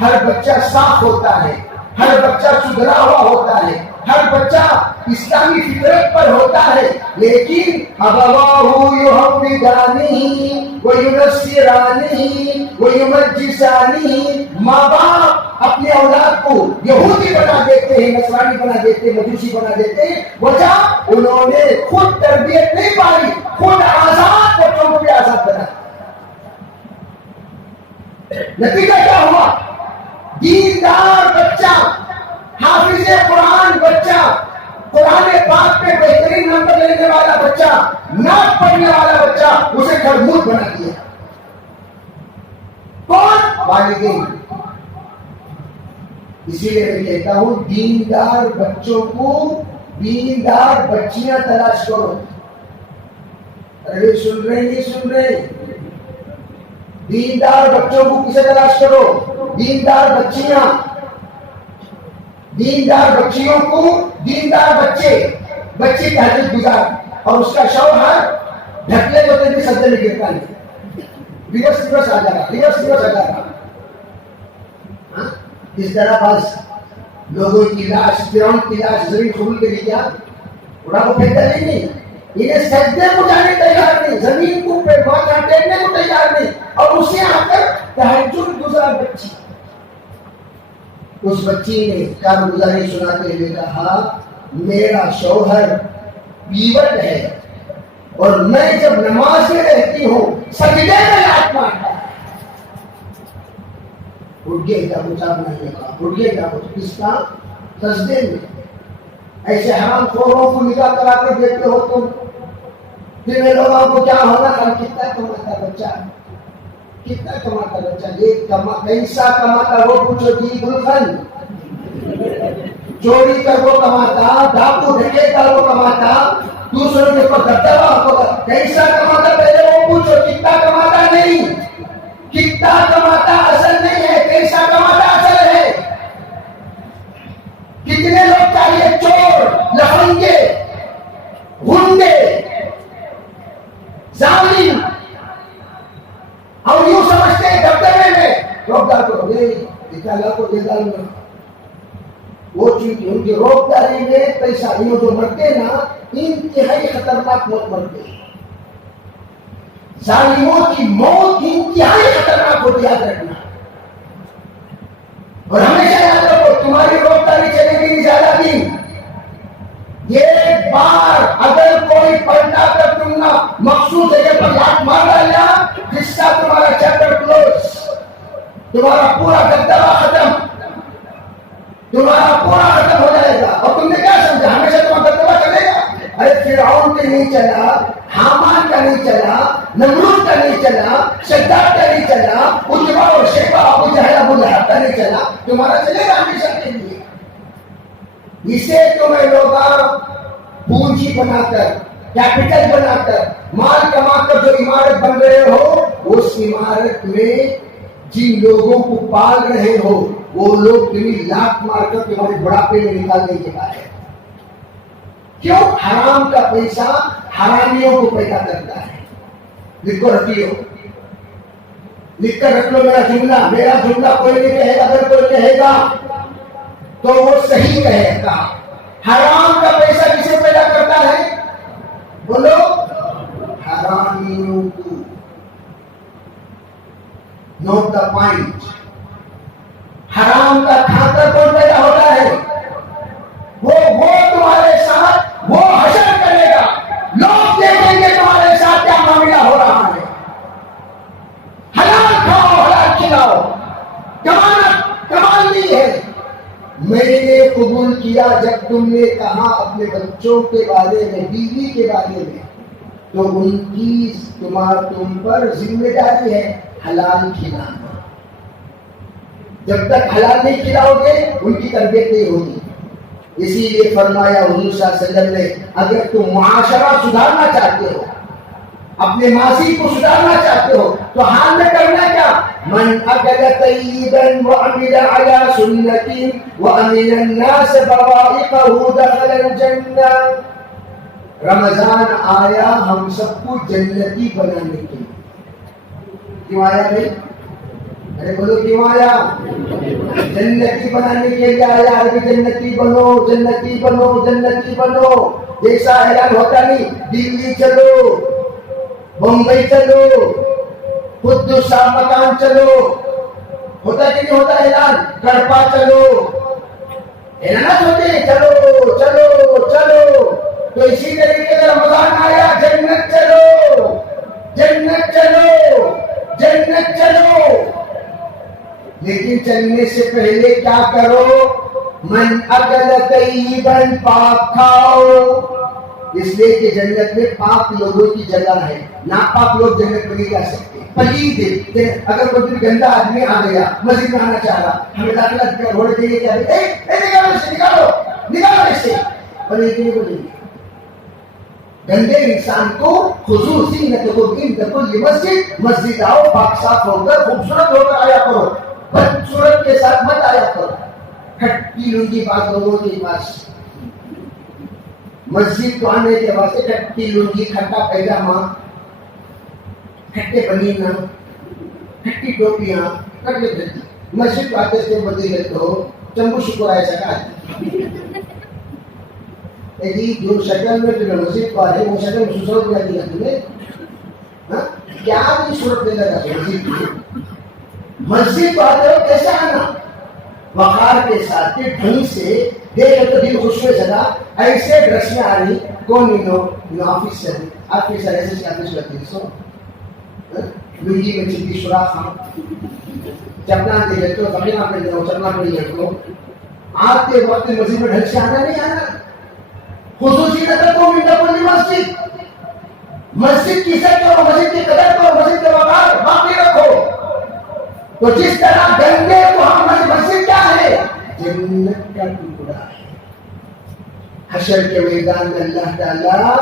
ہر بچہ صاف ہوتا ہے، ہر بچہ سدھرا ہوا ہوتا ہے، ہر بچہ اسلامی فطرت پر ہوتا ہے. لیکن ابواہ یحودانہ وینصرانہ ویمجسانہ، ماں باپ اپنے اولاد کو یہودی بنا دیتے ہیں، نصرانی بنا دیتے ہیں، مجوسی بنا دیتے ہیں. وجہ انہوں نے خود تربیت نہیں پائی، خود آزاد بچوں کو بھی آزاد بنا. نتیجہ کیا ہوا؟ دیندار بچہ، حافظ قرآن بچہ، قرآن پاک پہ بہترین نمبر لینے والا بچہ، نعت پڑھنے والا بچہ، اسے خرموط بنا دیا. کون؟ والدین. اسی لیے میں کہتا ہوں دیندار بچوں کو دیندار بچیاں تلاش کرو. ارے سن رہے نہیں سن رہے؟ دیندار بچوں کو کسے تلاش کرو؟ دیندار بچیاں. دیندار بچیوں کو دیندار بچے تحجد گزار، اور اس کا شوہر ڈھکلے کو بھی سجدے میں گرتا نہیں، ریورس آ جا رہا. اس طرح بس لوگوں کی لاش، فرعون کی لاش زمین قبول کے لیے کیا اڑا کو پھینکتا نہیں، انہیں سجدے کو جانے تیار نہیں، زمین کو ماتھا ٹیکنے کو تیار نہیں، اور اسے آ کر تہجد گزار بچی. اس بچی نے کارگزاری سناتے ہوئے کہا میرا شوہر پیوٹ ہے اور میں جب نماز میں رہتی ہوں سجدے میں لات مارتا ہے. اٹھ گئے کیا کچھ آپ نے کہا؟ اٹھ گئے کیا کچھ؟ کس کا؟ سجدے میں. ایسے حرام خوروں کو نکاح کرا کر دیتے ہو تم. پھر لوگوں کو کیا ہونا تھا؟ کتنا کماتا بچہ، کتنا کماتا بچہ، یہ کیسا کماتا وہ پوچھو جی. گلخن چوری کر وہ کماتا، ڈاکو ڈکیتا وہ کماتا، دوسروں کے اوپر دبدبا ہوگا، کیسا کماتا پہلے وہ پوچھو. کتنا کماتا نہیں، کتنا کماتا اصل نہیں ہے، کیسا کماتا اصل ہے. کتنے لوگ چاہیے چور، لفنگے، گنڈے، ظالم، اور یوں سمجھتے ہیں دبدبے میں روکدار کو دے ڈالوں. وہ چیز ان کی روکداری میں پیسہ، یہ جو مرتے نا انتہائی خطرناک موت مرتے ہیں. ظالموں کی موت انتہائی خطرناک ہوتی، یاد رکھنا. اور ہمیشہ یاد رکھو تمہاری روکداری چلے گی زیادہ دن. ایک بار اگر کوئی پلٹا کر تم نہ مخصوص جگہ پر لات مار ڈالا، جس کا تمہارا چیپٹر کلوز، تمہارا پورا دبدبا ختم، تمہارا پورا ختم ہو جائے گا. اور تم نے کیا سمجھا ہمیشہ تمہارا دبدبا چلے گا؟ ارے فرعون کا نہیں چلا، حامان کا نہیں چلا، نمرود کا نہیں چلا، شداد کا نہیں چلا، عتبہ اور شیبہ، ابو جہل ابو لہب کا نہیں چلا، تمہارا چلے گا ہمیشہ کے لیے. اسے تمہیں لوگ پونجی بنا کر، کیپٹل بنا کر، مال کما کر جو عمارت بن رہے ہو، اس عمارت میں جن لوگوں کو پال رہے ہو وہ لوگ تمہیں لاکھ مار کر تمہارے بڑھاپے میں نکالنے کے بعد ہے. کیوں؟ حرام کا پیسہ حرامیوں کو پیدا کرتا ہے. لکھو رکھیو، لکھ کر رکھ لو میرا جملہ کوئی نہیں کہے گا. اگر کوئی کہے گا تو وہ صحیح کہے گا. حرام کا پیسہ کسے پیدا کرتا ہے؟ بولو، حرامیوں کو. Note the point. حرام کا کھاتا کون پیدا ہوتا ہے؟ وہ تمہارے ساتھ وہ حشر کرے گا. لوگ دیکھیں گے تمہارے ساتھ کیا معاملہ ہو رہا ہے. حلال کھاؤ، حلال کھلاؤ، کمال نہیں ہے. میں نے قبول کیا جب تم نے کہا اپنے بچوں کے بارے میں، بیوی کے بارے میں تو ان کی تم پر ذمہ داری ہے حلال کھلانا. جب تک حلال نہیں کھلاؤ گے ان کی تربیت نہیں ہوگی. اسی لیے فرمایا حضور صلی اللہ علیہ وسلم نے اگر تم معاشرہ سدھارنا چاہتے ہو، اپنے ماضی کو سدھارنا چاہتے ہو تو حال میں کرنا کیا؟ من اکل طیبا وعمل علی سنتی وامن الناس بوائقہ دخل الجنہ. رمضان آیا ہم سب کو جنتی بنانے کے لیے. کیوں آیا بھائی؟ ارے بولو کیوں آیا؟ جنتی بنانے کے لیے آیا. عربی جنتی بنو، جنتی بنو، جنتی بنو. جیسا اعلان ہوتا نہیں دلی چلو، بمبئی چلو، خود صاحب مکان چلو، ہوتا کہ نہیں ہوتا اعلان؟ کڑپا چلو، اعلانات ہوتے ہیں چلو چلو چلو. تو اسی طریقے سے رمضان آیا جنت چلو، جنت چلو، جنت چلو. لیکن چلنے سے پہلے کیا کرو؟ من اکل طیبا، پاک کھاؤ. اس لیے کہ جنت میں پاک لوگوں کی جگہ ہے، ناپاک لوگ جنت میں نہیں جا سکتے. پلید ہے. اگر کوئی گندا آدمی آ گیا مسجد میں آنا چاہ رہا، ہمیں داخلہ روڑ کے لیے کیا نکالو اس سے، نکالو نکالو اس سے. پلید نہیں بولیں گے. گندے انسان کو خصوصی مسجد، مسجد آؤ پاک صاف ہو کر خوبصورت ہو کر آیا کرو، بدصورت کے ساتھ مت آیا کرو. کھٹی لنگی بات لوگوں کے پاس، مسجد کو آنے کے واسطے کھٹی لنگی، کھٹا پیجامہ، کھٹے بنینا، کھٹی ٹوپیاں کر لیتے. مسجد کو آتے سے بدل لیتے ہو چمبو شکر ایسا کا جو شکل میں تمہیں مسجد کو آئے وہ شکل میں صورت میں دیا تمہیں کیا بھی صورت دے لگا مسجد کی. مسجد کو آتے ہو کیسے آنا؟ وقار کے ساتھ ڈھنگ سے دیکھے تو دل خوش ہو جگہ. ایسے ڈریس میں آ رہی کون آفیسر ایسے آفس کرتی سو لنگی میں چھپی سوراخ چپنا دے لیتے ہو، فقیرہ پہ جاؤ چپنا پہ لیتے ہو. آتے وقت مسجد میں ڈھنگ سے آنا نہیں آنا. خصوصی نظر کو منڈا پولی مسجد، مسجد کی عزت کرو، مسجد کی قدر کرو، مسجد کے وقار باقی رکھو. تو جس طرح گنگے کو ہم مسجد کیا ہے؟ جنت کا ٹکڑا ہے. حشر کے میدان میں اللہ تعالیٰ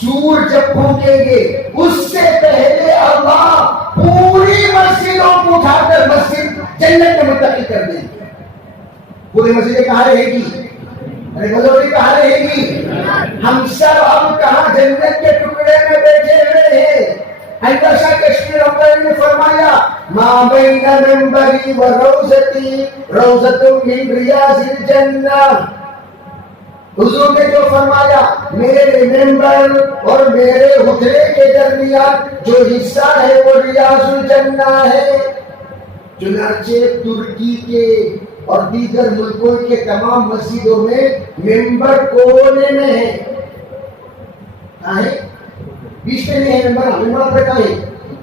سور جب پھونکیں گے اس سے پہلے اللہ پوری مسجدوں کو اٹھا کر مسجد جنت میں منتقل کر دیں گے. پوری مسجدیں کہاں رہے گی؟ ارے بولو کہاں رہے گی؟ ہم سب اب کہاں جنت کے ٹکڑے میں بیٹھے ہوئے ہیں. حضرت شاہ کشمیر رحمۃ نے فرمایا ما بین منبری و روزتی روزۃ من ریاض الجنہ. حضور نے جو فرمایا میرے ممبر اور میرے حجرے کے درمیان جو حصہ ہے وہ ریاض الجنہ ہے. چنانچہ ترکی کے اور دیگر ملکوں کے تمام مسجدوں میں ممبر کونے میں ہے. کہاں ہے؟ بیچ میں نہیں ہے ممبر. ممبر پہ کہاں ہے؟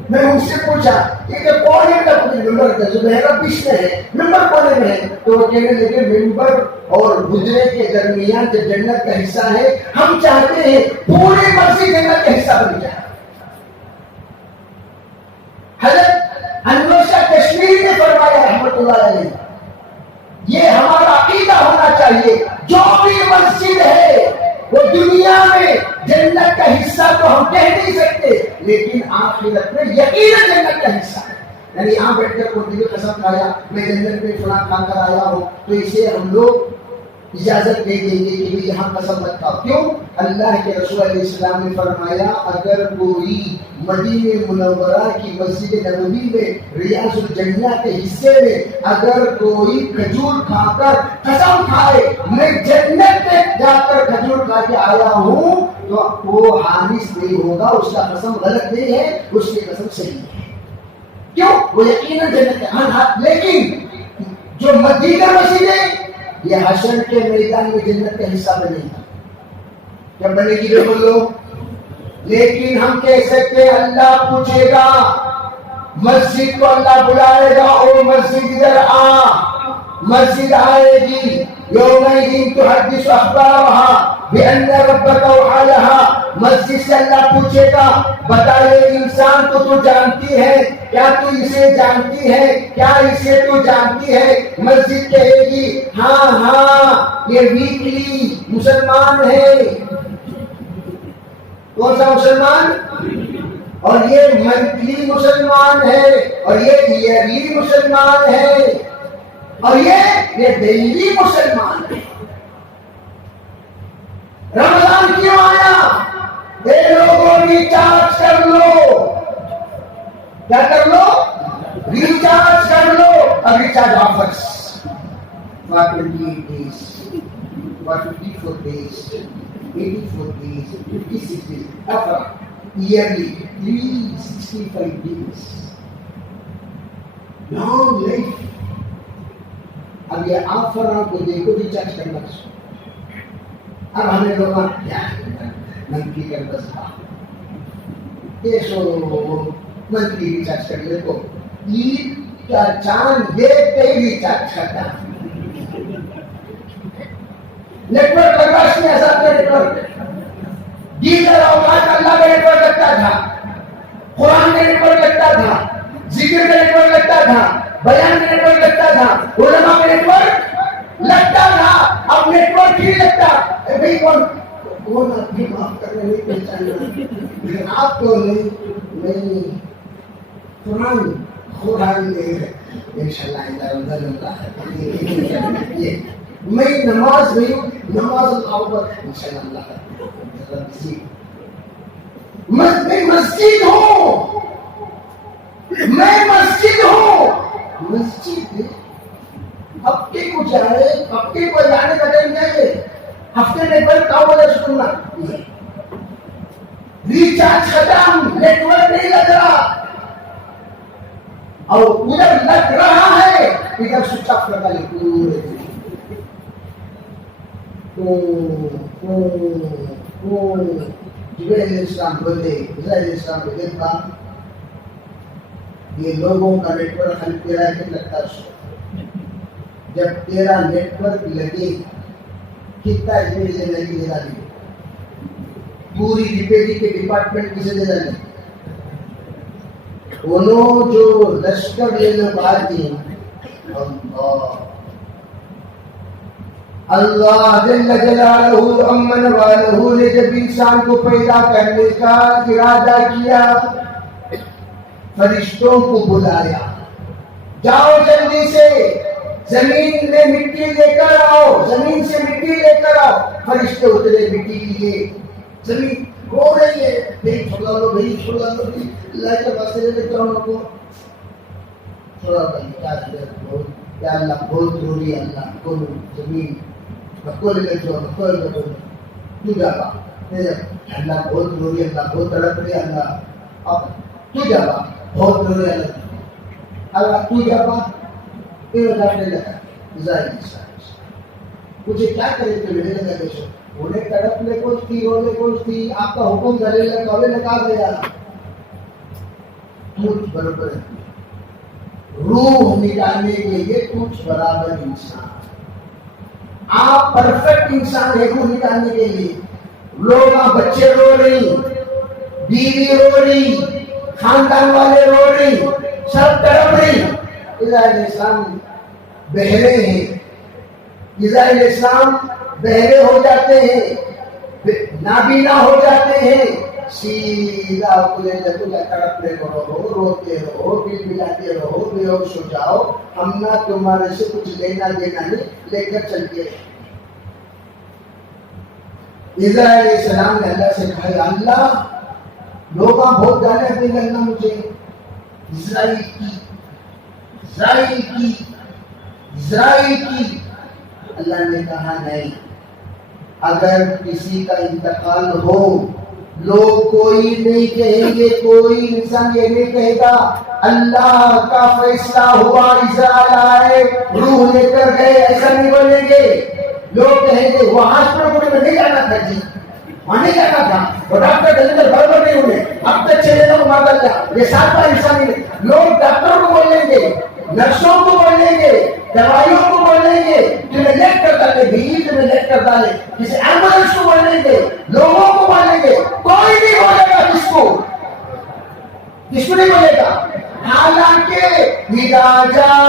میں ان سے پوچھا کہ کونے کا ممبر کا جو محراب بیچ میں ہے، ممبر کونے میں ہے. تو وہ کہنے لگے ممبر اور حجرے کے درمیان جو جنت کا حصہ ہے ہم چاہتے ہیں پوری مسجد جنت کا حصہ بن جائے. حضرت انور شاہ کشمیری نے فرمایا رحمۃ اللہ علیہ یہ ہمارا عقیدہ ہونا چاہیے جو بھی مسجد ہے وہ دنیا میں جنت کا حصہ تو ہم کہہ نہیں سکتے لیکن آخرت میں یقیناً جنت کا حصہ ہے. یعنی یہاں بیٹھ کر کوئی دل قسم کھایا میں جنت میں فلاں کھا کر آیا ہوں تو اسے ہم لوگ اجازت دے دیں گے کہ یہاں قسم مت کھاؤ. کیوں؟ اللہ کے رسول علیہ السلام نے فرمایا اگر کوئی مدینہ منورہ کی مسجد نبوی میں ریاض الجنہ کے حصے میں اگر کوئی کھجور کھا کر قسم کھائے میں جنت میں جا کر کھجور کھا کے آیا ہوں تو وہ حادث نہیں ہوگا، اس کا قسم غلط نہیں ہے، اس کی قسم صحیح ہے. کیوں؟ وہ یقیناً جنت ہے. لیکن جو مدینہ مسجد ہے یہ حشر کے میدان میں جنت کا حصہ بنے گا. کیا بنے گی؟ جو بولو. لیکن ہم کہہ سکتے اللہ پوچھے گا، مسجد کو اللہ بلائے گا او مسجد ادھر آ. مسجد آئے گی یومئذ تحدث اخبارها بان ربك اوحى لها مسجد سے اللہ پوچھے گا بتا یہ انسان کو تو جانتی ہے کیا تو اسے جانتی ہے کیا اسے تو جانتی ہے مسجد کہے گی ہاں ہاں یہ ویکلی مسلمان ہے کون سا مسلمان اور یہ منتھلی مسلمان ہے اور یہ ایئرلی مسلمان ہے اور یہ ڈیلی مسلمان ہے رمضان کیوں آیا اے لوگوں ریچارج کر لو کیا کر لو ریچارج کر لو اب recharge offers 28 days 54 days 84 days 56 days yearly 365 days long life اب یہ آفروں کو دیکھو ریچارج کرنا اب ہمیں لوگ کیا منتھلی کر بس منتھلی ریچارج کر لے تو عید کا چاند دیکھ کے ہی ریچارج کرتا نیٹ ورک لگا اس میں ایسا نیٹ ورک دیگر اوقات اللہ کا نیٹ ورک لگتا تھا قرآن کا نیٹ ورک لگتا تھا ذکر کا نیٹ ورک لگتا تھا بیان کا نیٹ ورک لگتا تھا علماء کا نیٹ ورک لگتا تھا اب نیٹ ورک ہی لگتا بھائی کون اپنی معاف کرنے نہیں پہچانا لیکن آپ کو نہیں قرآن دے انشاءاللہ میں نماز میں نماز الاول انشاءاللہ میں مسجد ہوں مسجد ہفتے کو جائے ہفتے کو جانے کا ٹائم جائے ہفتے میں پر کاؤ بجے سننا ریچارج ختم نیٹ ورک نہیں لگ رہا اور ادھر لگ رہا ہے ادھر سوئچ آف کر ڈالے پورے جبریل علیہ السلام بولے علیہ السلام کو دیکھا یہ لوگوں کا نیٹ ورک خالی تیرا ہے لگتا ہے جب تیرا نیٹ ورک لگے کتنا نہیں دے ڈالی پوری ریپیری کے ڈپارٹمنٹ کسے دے ڈالی انہوں جو لشکر لے لو باہر دی اللہ جل جلالہ امن والہ نے جب انسان کو پیدا کرنے کا ارادہ کیا فرشتوں کو بلایا جاؤ جلدی سے زمین میں مٹی لے کر آؤ زمین سے مٹی لے کر آؤ فرشتے اترے مٹی لیے زمین رو رہی ہے بھائی چھوڑا لو اللہ کے واسطے لے کر ان کو چھوڑا بھائی کیا اللہ بہت ضروری ہے اللہ کو زمین بکول لے جو بکول تو جاوا اللہ بہت ضروری ہے اللہ بہت تڑپ رہی ہے اللہ اب تو جاوا بہت ضروری ہے اللہ تو جاوا پھر جانے لگا ظاہر مجھے کیا کرے تو میرے لگا دیکھو انہیں تڑپ لے کچھ تھی رونے کچھ تھی آپ کا حکم دلے لگا کولے لگا گیا تجھ برابر روح نکالنے کے لیے تجھ برابر انسان آپ پرفیکٹ انسان ہے روح نکالنے کے لیے لوگ بچے رو رہی بیوی رو رہی خاندان والے رو رہی سب تڑپ رہی علیہ السلام بہرے ہیں علیہ السلام بہرے ہو جاتے ہیں نابینا ہو جاتے ہیں سیدھا کلے لگے تڑپتے رہو روتے رہو دل ملاتے رہو بے ہوش ہو جاؤ ہم نہ تمہارے سے کچھ لینا دینا نہیں لے کر چلتے علیہ السلام نے اللہ سے کہا اللہ لوگ بہت گالیاں دے گا مجھے اسرائیل کی اللہ نے کہا نہیں اگر کسی کا انتقال ہو لوگ کوئی نہیں کہیں گے کوئی انسان یہ نہیں کہے گا اللہ کا فیصلہ ہوا اسرائیل آئے روح لے کر گئے ایسا نہیں بولیں گے لوگ کہیں گے وہ ہاسپٹل میں نہیں جانا تھا جی وہاں نہیں جانا تھا وہ ڈاکٹر ڈاکٹر برابر نہیں ہوئے اب تک چلے جاؤ ماں اللہ یہ سات بار انسان لوگ ڈاکٹروں کو بولیں گے نرسوں کو بولیں گے دوائیوں کو بولیں گے تمہیں لیٹ کر ڈالے بھی تمہیں لیٹ کر ڈالے کسی ایمبولینس کو بولیں گے لوگوں کو بولیں گے کون کس کو نہیں بولے گا؟ حالانکہ اذا جاء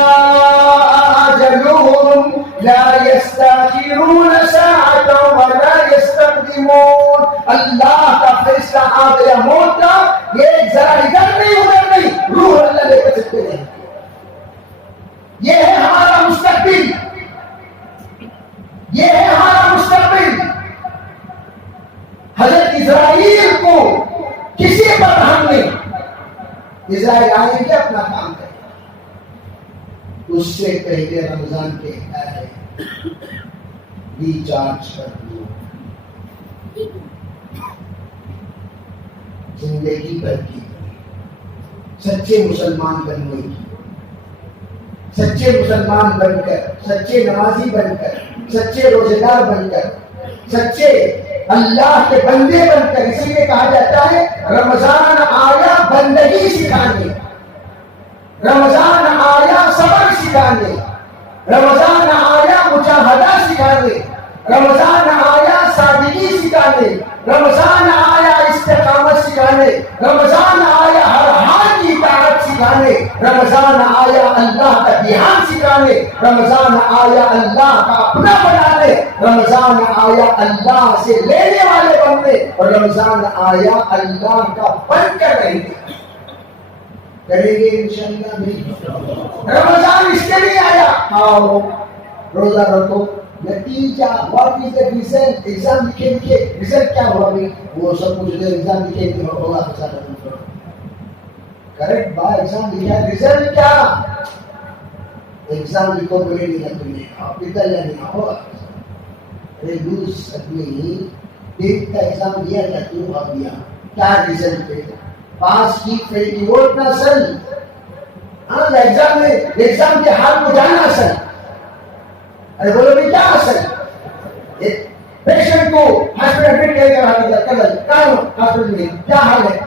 اجلهم لا يستأخرون ساعة ولا يستقدمون. اللہ کا فیصلہ آ گیا موت کا، یہ ذرا ادھر نہیں ادھر نہیں، روح اللہ لے کر سکتے ہیں. یہ ہے ہمارا مستقبل، یہ ہے ہمارا مستقبل. حضرت اسرائیل کو کسی پر ہم نہیں، اسرائیل آئیں گے اپنا کام کریں. اس سے پہلے رمضان کہتا ہے ریچارج کر دو زندگی بھر کی. سچے مسلمان بننے کی، سچے مسلمان بن کر، سچے نمازی بن کر، سچے روزے دار بن کر، سچے اللہ کے بندے بن کر. اسی لیے کہا جاتا ہے رمضان آیا بندگی سکھانے، رمضان آیا صبر سکھانے، رمضان آیا مجاہدہ سکھانے، رمضان آیا سادگی سکھانے، رمضان آیا استقامت سکھانے، رمضان آیا ہر حال کی اطاعت سکھانے، رمضان آیا اللہ کا دھیان سکھانے، رمضان آیا اللہ کا اپنا بنانے، رمضان آیا اللہ سے لینے والے بننے، اور رمضان آیا اللہ کا بن کر رہنے. کریں گے انشاءاللہ بھی. رمضان اس کے لیے آیا آؤ روزہ رکھو. نتیجہ what is the result? Exam لکھے لکھے ریزلٹ کیا ہوا بھی وہ سب کچھ ایگزام لکھے لکھے ہوگا. کریکٹ با ایگزام لکھا ریزلٹ کیا؟ ایگزام لکھو بولے نہیں تمہیں پتا یا نہیں ہوگا. ارے لوز اپنی ڈیٹ کا ایگزام دیا کیا تو اب دیا کیا ریزلٹ پہ پاس کی فیل کی ووٹ نہ سن. ہاں ایگزام میں ایگزام کے حال کو جانا سن. ارے بولو بھی کیا اصل پیشنٹ کو ہاسپٹل ایڈمٹ کرے گا ہاسپٹل میں کیا حال ہے؟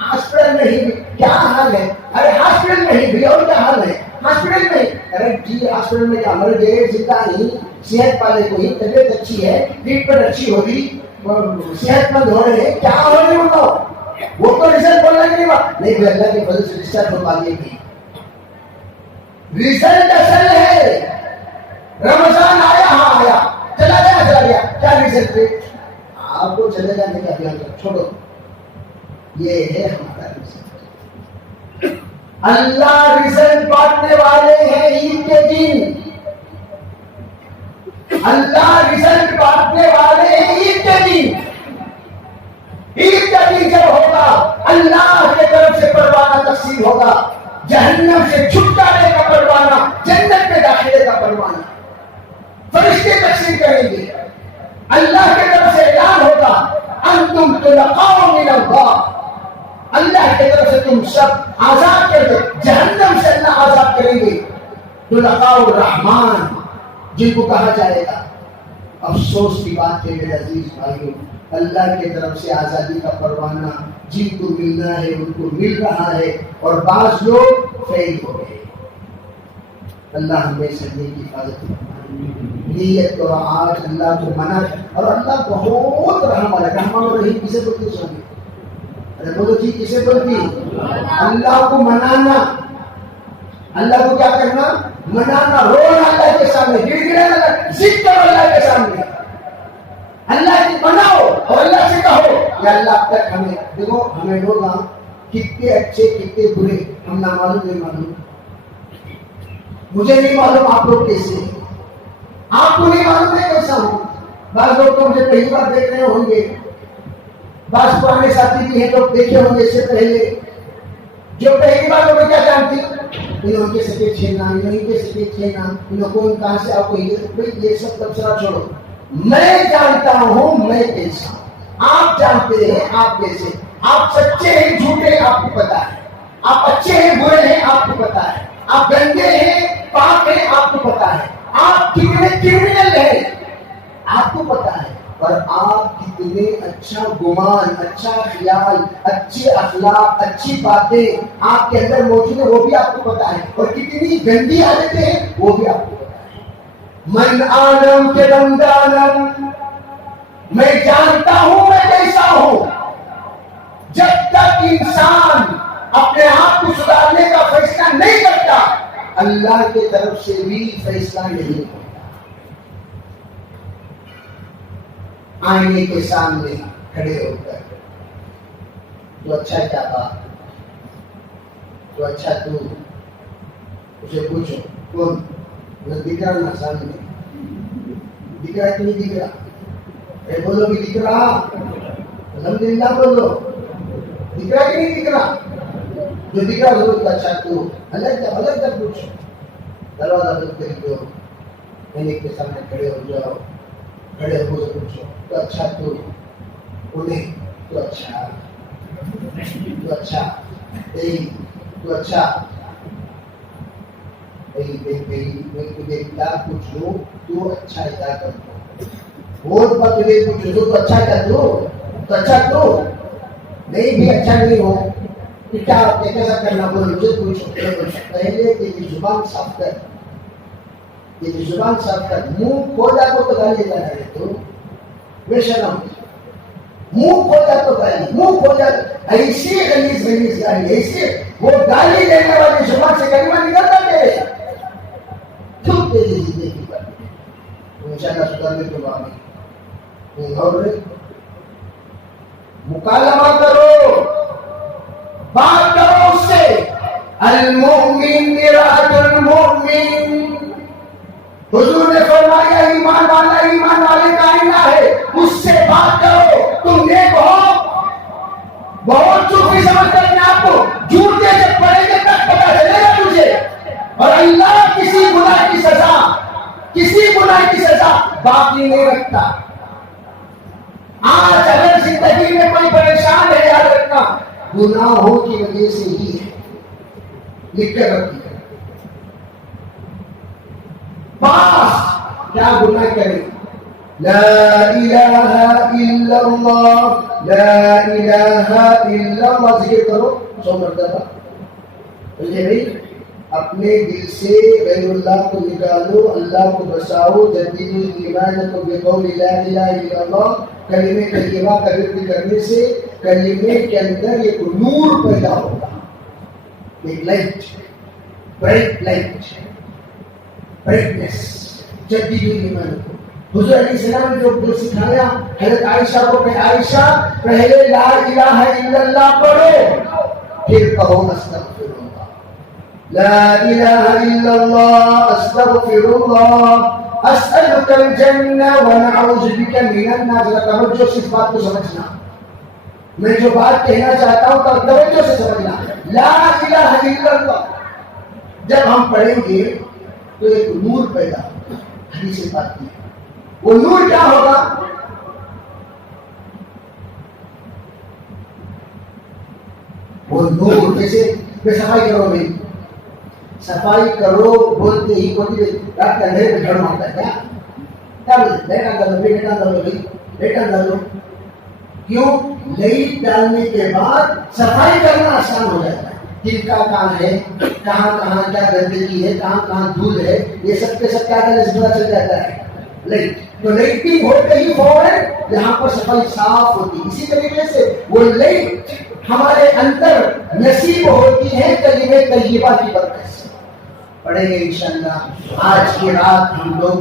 ہاسپٹل میں ہی کیا حال ہے؟ ارے ہاسپٹل میں ہی بھی اور کیا حال ہے؟ ہاسپٹل میں ارے جی ہاسپٹل میں کیا مر گئے زندہ ہی صحت والے کو ہی طبیعت اچھی ہے ٹریٹمنٹ اچھی ہوگی صحت مند ہو رہے ہیں کیا ہو رہے ہیں بتاؤ. وہ تو رزلٹ بولنا کہ نہیں اللہ کے فضل سے ڈسچارج ہو پا گئی تھی. رزلٹ اصل ہے. رمضان آیا ہاں آیا چلا گیا کیا ریزلٹ ہے؟ آپ کو چلے جانے کا دھیان چھوڑو. یہ ہے ہمارا رزلٹ. اللہ رزلٹ بانٹنے والے ہیں عید کے دن. اللہ رزلٹ بانٹنے والے ہیں عید کے دن. عید کا دن جب ہوگا اللہ کے طرف سے پروانہ تقسیم ہوگا. جہنم سے چھٹکارے کا پروانہ، جنت میں داخلے کا پروانہ فرشتے تقسیم کریں گے. اللہ کی طرف سے اعلان ہوگا انتم تلقاء من اللہ. اللہ کی طرف سے تم سب آزاد کر دو. جہنم سے اللہ آزاد کریں گے. تلقاء الرحمن جن کو کہا جائے گا. افسوس کی بات ہے میرے عزیز بھائیوں، اللہ کی طرف سے آزادی کا پروانہ جن کو ملنا ہے ان کو مل رہا ہے اور بعض لوگ فیل ہو گئے. اللہ ہمیں سننے کی حفاظت فرمائے. نیت اور آج اللہ کو منع اور اللہ بہت رحم والا. رحم اور رحیم کسے بولتی سونے؟ ارے بولو جی کسے بولتی؟ اللہ کو منانا. اللہ کو کیا کرنا؟ منانا. رونا اللہ کے سامنے، گر گرانا، ضد کرو اللہ کے سامنے. اللہ کی مناؤ اور اللہ سے کہو یا اللہ اب تک ہمیں دیکھو ہمیں لوگ کتنے اچھے کتنے برے ہم نہ معلوم نہیں معلوم. مجھے نہیں معلوم آپ لوگ کیسے ہیں، آپ کو نہیں معلوم میں کیسا ہوں. بعض لوگ تو مجھے پہلی بار دیکھ رہے ہوں گے، بعض پرانے ساتھی بھی ہیں تو دیکھے ہوں گے اس سے پہلے. جو پہلی بار لوگ کیا جانتی انہوں کے سکے چھینا، انہوں کے سکے چھینا، انہوں کون کہاں سے آپ کو یہ سب تبصرہ چھوڑو. میں جانتا ہوں میں کیسا ہوں، آپ جانتے ہیں آپ کیسے. آپ سچے ہیں جھوٹے آپ کو پتا ہے، آپ اچھے ہیں برے ہیں آپ کو پتا ہے، آپ گندے ہیں پاک ہیں آپ کو پتا ہے، آپ کتنے کرمنل ہیں آپ کو پتا ہے، اور آپ کتنے اچھا گمان، اچھا خیال، اچھے اخلاق، اچھی باتیں آپ کے اندر موجود ہیں وہ بھی آپ کو پتا ہے، اور کتنی گندی عادتیں ہیں وہ بھی آپ کو پتا ہے. من عالم کے بندانم، میں جانتا ہوں میں کیسا ہوں. جب تک انسان اپنے آپ کو سدھارنے کا فیصلہ نہیں کرتا، اللہ کی طرف سے بھی فیصلہ نہیں ہوتا۔ آئینے کے سامنے کھڑے ہو کر تو اچھا کیا بات، تو اچھا تو اسے پوچھو کون دکھ رہا نا سامنے، دکھ رہا کہ نہیں دکھ رہا؟ اے بولو بھی دکھ رہا، الحمدللہ بولو، دکھ رہا کہ نہیں دکھ رہا؟ جو دکھ رہا ضرور اچھا تو الگ تک پوچھو، دروازہ بند کر دو، آئینے کے سامنے کھڑے ہو جاؤ، کھڑے ہو سے پوچھو تو اچھا تو انہیں تو اچھا تو اچھا تو اچھا میں تجھے کیا پوچھوں تو اچھا کیا کرتا ووٹ پر تجھے پوچھوں تو اچھا کیا تو اچھا تو نہیں بھی اچھا نہیں ہو کیا کیسا کرنا بولے مجھے پوچھو پہلے تیری زبان صاف کر، تیری زبان صاف کر، منہ کھولا کو تو گالی دیتا ہے تو بے شرم، منہ کھولا تو گالی، منہ کھولا ایسی غلیظ گالی، ایسے وہ گالی دینے والی زبان سے کلمہ نکلتا ہے کیوں تیری زندگی پر انشاءاللہ سدھرنے کے بعد اور مکالمہ کرو، بات کرو اس سے، المؤمن مرآۃ المؤمن، حضور نے فرمایا ایمان والا ایمان والے کا آئینہ ہے، اس سے بات کرو، تم نیک ہو، بہت صوفی سمجھ کر اپنے آپ کو جھوٹے جب پڑیں گے تب پتا چلے گا تجھے، اور اللہ کسی گناہ کی سزا باقی نہیں رکھتا۔ آج اگر زندگی میں کوئی پریشان ہے یاد رکھنا گناہوں کی وجہ سے ہی ہے، لکھ کر رکھیے، پاس کیا گناہ کرے، لا الہ الا اللہ، لا الہ الا اللہ ذکر کرو 100 مرتبہ، بولے بھائی اپنے دل سے غیر اللہ کو نکالو، اللہ کو بساؤ، جدیدو ایمان کو بقول لا الہ الا اللہ، کلمے طیبہ کا ذکر کرنے سے کلمے کے اندر ایک نور پیدا ہوگا، ایک لائٹ، برائٹ لائٹ، برائٹنس، جدیدو ایمان کو۔ حضور علیہ السلام نے جو سکھایا حضرت عائشہ کو کہ عائشہ پہلے لا الہ الا اللہ پڑھو پھر کہو استغفر اللہ، لا الہ الا اللہ استغفر اللہ اسألک الجنہ ونعوذ بک من النار۔ ذرا توجہ سے اس بات کو سمجھنا، میں جو بات کہنا چاہتا ہوں تو توجہ سے سمجھنا، لا الہ الا اللہ جب ہم پڑھیں گے تو ایک نور پیدا ہوگا، حدیث بات کی، وہ نور کیا ہوگا؟ وہ نور جیسے صفائی کرو گے، صفائی کرو بولتے ہی بولتے رات کے اندھیرے میں جھڑ مارتا ہے، کیا بولتے بیٹا ڈالو بیٹا ڈالو بیٹا ڈالو، کیوں؟ لائٹ ڈالنے کے بعد صفائی کرنا آسان ہو جاتا ہے، دل کا کام ہے، کہاں کہاں کیا گندگی ہے، کہاں کہاں دھول ہے، یہ سب کے سب کیا کرنے سے پتا چل جاتا ہے لائٹ، تو لائٹنگ ہوتے ہی فوراً یہاں پر صفائی صاف ہوتی ہے۔ اسی طریقے سے وہ لائٹ ہمارے اندر نصیب ہوتی ہے کلمہ طیبہ کی برکت سے۔ پڑھیں گے انشاءاللہ آج کی رات ہم لوگ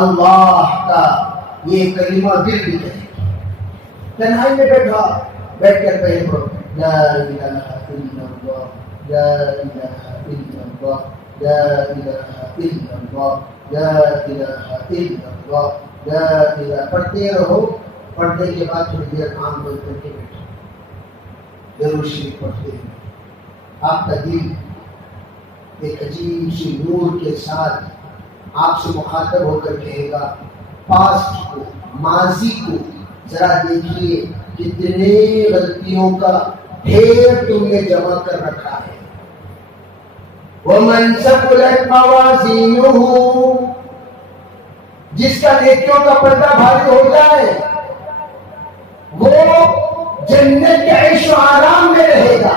اللہ کا یہ کلمہ دل بھی کہیں گے، تنہائی میں بیٹھ کر پہلے پڑھو لا الہ الا اللہ، لا الہ الا اللہ، لا الہ الا اللہ، لا الہ الا اللہ، لا الہ، پڑھتے رہو، پڑھنے کے بعد تھوڑی دیر آنکھ بند کر کے بیٹھو، درود شریف پڑھتے ہیں، آپ کا دل ایک عجیب سی نور کے ساتھ آپ سے مخاطب ہو کر کہے گا پاسٹ کو، ماضی کو ذرا دیکھیے کتنے غلطیوں کا ڈھیر تم نے جمع کر رکھا ہے۔ وَمَنْ ثَقُلَتْ مَوَازِينُهُ، جس کا نیکیوں کا پردہ بھاری ہو جائے وہ جنت کے عیش و آرام میں رہے گا۔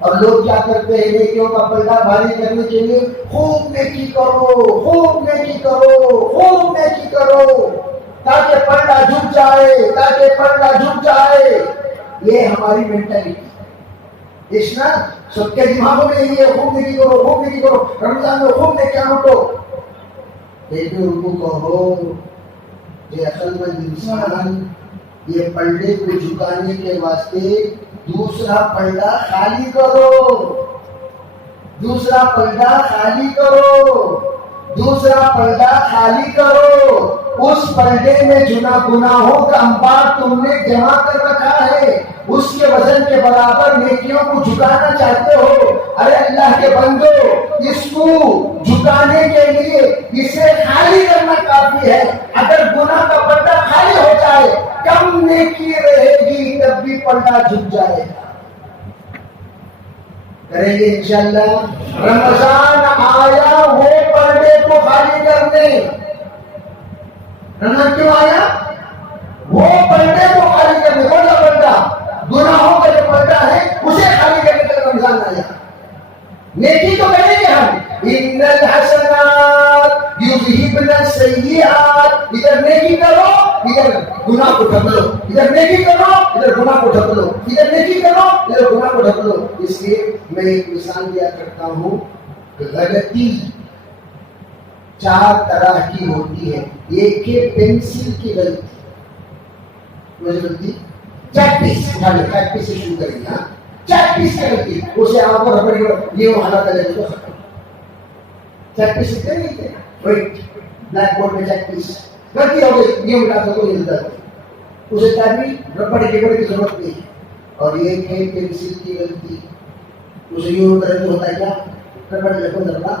اور لوگ کیا کرتے ہیں نیکیوں کا پردہ بھاری کرنے کے لیے خوب نیکی کرو، خوب نیکی کرو، خوب نیکی کرو تاکہ پردہ جھک جائے، تاکہ پردہ جھک جائے۔ یہ ہماری مینٹلٹی، اس نا سب کے دماغوں میں یہ خوب نیکی کرو، خوب نیکی کرو، رمضان میں خوب نیکیاں لوٹو. لیکن ان کو کہو کہ عقل مند انسان یہ پلڑے کو جھکانے کے واسطے دوسرا پلڑا خالی کرو، دوسرا پلڑا خالی کرو، دوسرا پلڑا خالی کرو. اس پلڑے میں گناہوں کا انبار تم نے جمع کر رکھا ہے، اس کے وزن کے برابر نیکیوں کو جھکانا چاہتے ہو. ارے اللہ کے بندو، اس کو جھکانے کے لیے اسے خالی کرنا کافی ہے. اگر گناہ کا پلڑا خالی ہو جائے، کم نیکی رہے گی تب بھی پلڑا جھک جائے گا. کریں گے انشاءاللہ. رمضان آیا وہ پردے کو خالی کرنے. رمضان کیوں آیا؟ وہ پردے کو خالی کرنے. کون سا پردہ؟ گناہوں کا جو پردہ ہے اسے خالی کرنے کے لیے رمضان آیا. نیکی تو کریں گے ہم. ان الحسنات یذہبن السیئات. ادھر نیکی کرو ادھر گناہ کو ڈھک لو، ادھر نیکی کرو ادھر گناہ کو ڈھک لو، ادھر نیکی کرو ادھر گناہ کو ڈھک لو. اس لیے میں ایک مثال دیا کرتا ہوں کہ غلطی 4 طرح کی ہوتی ہے. ایک ہے پینسل کی غلطی. غلطی چیک پیس سے شروع کریں گے. چیک پیس کی غلطی اسے آپ کو ربڑ یہ حالت ہے تو ختم. چیک پیس سے نہیں تھے وائٹ بلیک بورڈ میں چیک پیس غلطی ہو گئی، یہ مٹا دو تو یہ ملتا ہے. اسے چاہیے ربڑ کی ضرورت نہیں ہے. اور ایک ہے پینسل کی غلطی. اسے یوں کرے تو ہوتا ہے کیا؟ ربڑ لگو ذرا.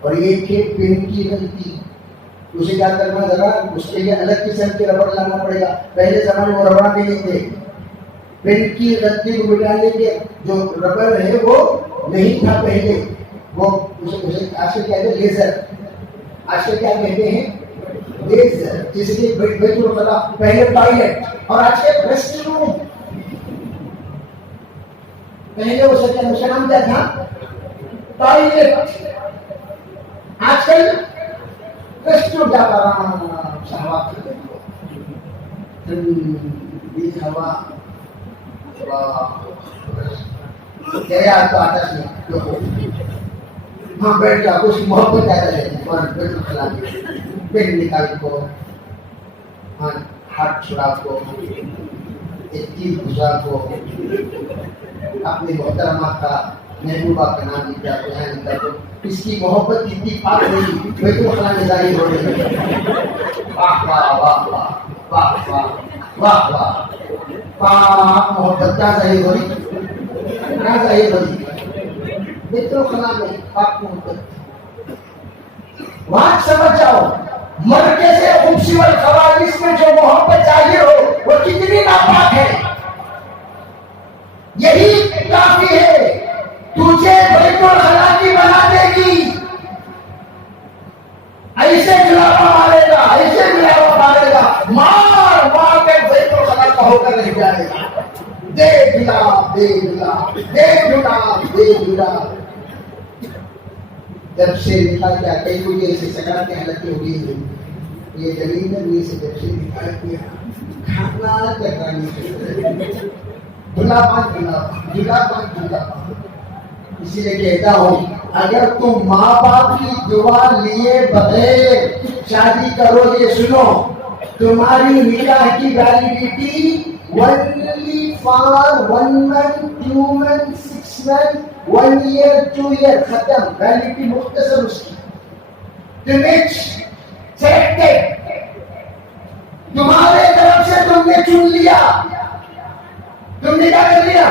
اور ایک ہے پین کی غلطی. اسے کیا کرنا ذرا اس کے لیے الگ قسم کے ربڑ لانا پڑے گا. پہلے زمانے میں ربڑ نہیں تھے. پین کی غلطی کو مٹانے کے جو ربڑ ہے وہ نہیں تھا پہلے. وہ اسے آج کل کیا کہتے ہیں لیزر. آج کل کیا کہتے ہیں لیزر. جس کے بیت الخلا پہلے ٹوائلٹ اور آج کے ریسٹ روم. پہلے وہ سچا اس کا نام کیا تھا؟ ٹوائلٹ. آج کل ریسٹ روم جا کر ہوا ہوا گیا تو آٹس میں وہاں بیٹھ جا کچھ محبت زیادہ ہے اور بیت الخلا میں پین نکال کو ہاتھ چھڑا کو ایک تیر گزا کو اپنی محترمہ کا محبوبہ کا نام لکھا کو یہاں لکھا کو. اس کی محبت کتنی پاک ہوئی بیت الخلا میں ظاہر ہو رہی ہے. واہ واہ واہ واہ واہ واہ واہ واہ. پاک محبت کیا ظاہر ہو رہی؟ کیا ظاہر ہو رہی؟ بیت الخلا میں پاک محبت. وہاں سمجھ جاؤ مرکز سے خوبصورت خواص میں جو محبت ظاہر ہو وہ کتنی ناپاک ہے. یہی کافی ہے تجھے بیت الخلا کی بنا دے گی. ایسے ملاوا مارے گا، ایسے ملاوا مارے گا، مار مار کے بیت الخلا کا ہو کر رہ جائے گا. دے بلا دے بلا دے بلا دے بلا. جب سے نکال کیا کئی کو یہ سکرات کی حالت ہو گئی ہے. یہ دلیل ہے یہ سے جب سے نکال کیا کھانا کرنا نہیں دھلا پان دھلا پان. اسی لیے کہتا ہوں اگر تم ماں باپ کی دعا لیے بغیر شادی کرو یہ سنو تمہاری نکاح کی validity only for 1 month 2 months 6 months 1 year 2 year ختم. ویلیڈیٹی مختصر اس کی. تمہارے طرف سے تم نے چن لیا. تم نے کیا کر لیا؟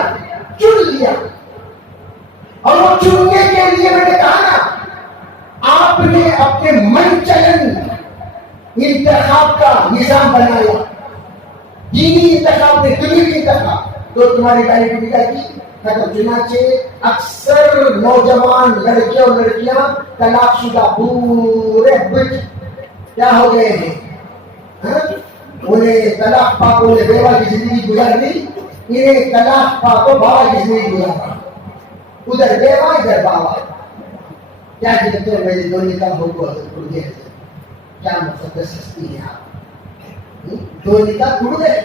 چن لیا. اور وہ چننے کے لیے میں نے کہا نا آپ نے اپنے من چلن انتخاب کا نظام بنایا. دینی انتخاب نے دنیوی انتخاب تو تمہاری ویلیڈیٹی کیا کی ختم. چنانچہ اکثر نوجوان لڑکے اور لڑکیاں طلاق شدہ پورے بچ کیا ہو گئے ہیں. انہیں طلاق پا کو بیوہ کی زندگی گزارنی، انہیں طلاق پا کو بابا کی زندگی گزارنا. ادھر بیوہ ادھر بابا. کیا کہتے ہیں میری دو نکاح ہو کو حضرت دیا. کیا مقدس سستی ہے آپ. دو نکاح ٹوٹ گئے،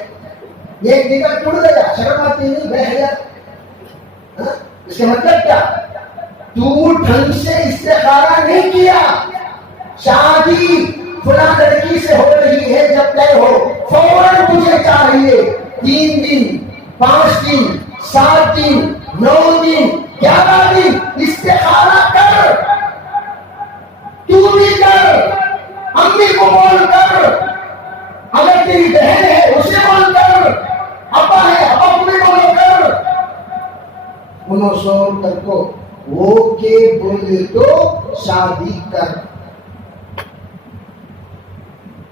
ایک نکاح ٹوٹ گیا شرم آتی نہیں بہ گیا. اس کا مطلب کیا؟ تو ڈھنگ سے استخارہ نہیں کیا، شادی فلاں لڑکی سے ہو رہی ہے، جب طے ہو فوراً تجھے چاہیے 3 دن 5 دن 7 دن 9 دن 11 دن استخارہ کر، تو بھی کر، امی کو بول کر، اگر تیری بہن ہے اسے بول کر، ابا ہے ابا کو بھی بولو کر، انہوں سو تک کو وہ کے بولے تو شادی کر۔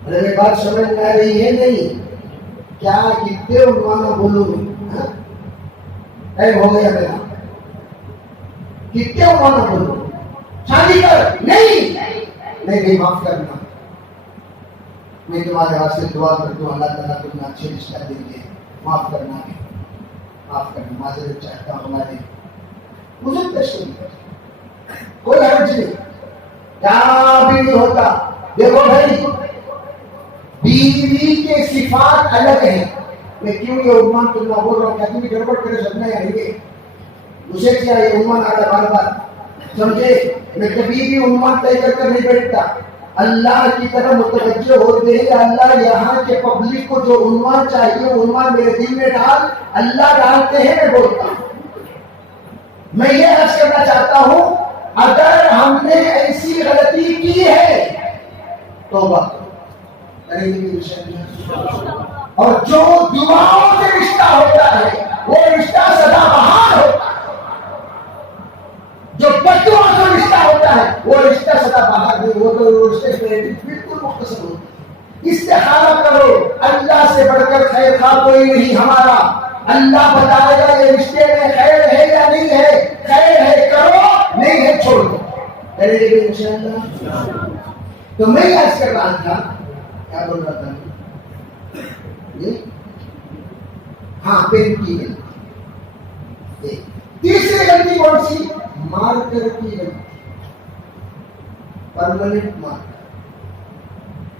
میری بات سمجھ میں آ رہی ہے نہیں؟ کیا کتنے عنوان بولوں گا؟ ٹائم ہو گیا میرا، کتنے عنوان بولوں؟ شادی کر، نہیں معاف کرنا، میں تمہارے واسطے دعا کرتا ہوں اللہ تعالیٰ تمہیں اچھے رشتہ دیں گے، معاف کرنا ہے، معاف کرنا، معذرت چاہتا ہوں ہمارے مجھے پیش کوئی حرج نہیں، کیا بھی نہیں ہوتا۔ دیکھو بھائی، بیوی کے صفات الگ ہیں، میں کیوں یہ عمان تمہیں بول رہا ہوں، کیا تمہیں گڑبڑ کرے سب میں آئیں گے، مجھے کیا یہ عمان آ رہا بار بار، سمجھے؟ میں کبھی بھی عمان طے کر کر نہیں بیٹھتا، اللہ کی طرف متوجہ ہوتے ہیں، اللہ یہاں کے پبلک کو جو عنوان چاہیے عنوان میرے دل میں ڈال، اللہ ڈالتے ہیں، میں بولتا ہوں۔ میں یہ عرض کرنا چاہتا ہوں، اگر ہم نے ایسی غلطی کی ہے توبہ کریں گے اور جو دعاؤں سے رشتہ ہوتا ہے وہ رشتہ سدا بہار ہوتا ہے، جو بددعا سے رشتہ ہوتا ہے وہ رشتہ سدا بہار نہیں، وہ تو رشتے سے بالکل مختصر ہوتا ہے۔ استخارہ کرو، اللہ سے بڑھ کر خیر خواہ کوئی نہیں ہمارا، اللہ بتائے گا یہ رشتے میں خیر ہے یا نہیں ہے، خیر ہے کرو، نہیں ہے چھوڑ دو، کریں گے انشاءاللہ۔ تو میں عرض کر رہا تھا، کیا بول رہا تھا؟ ہاں، پین کی غلطی، تیسری غلطی کون سی؟ مارکر کی غلطی، پرماننٹ مارکر۔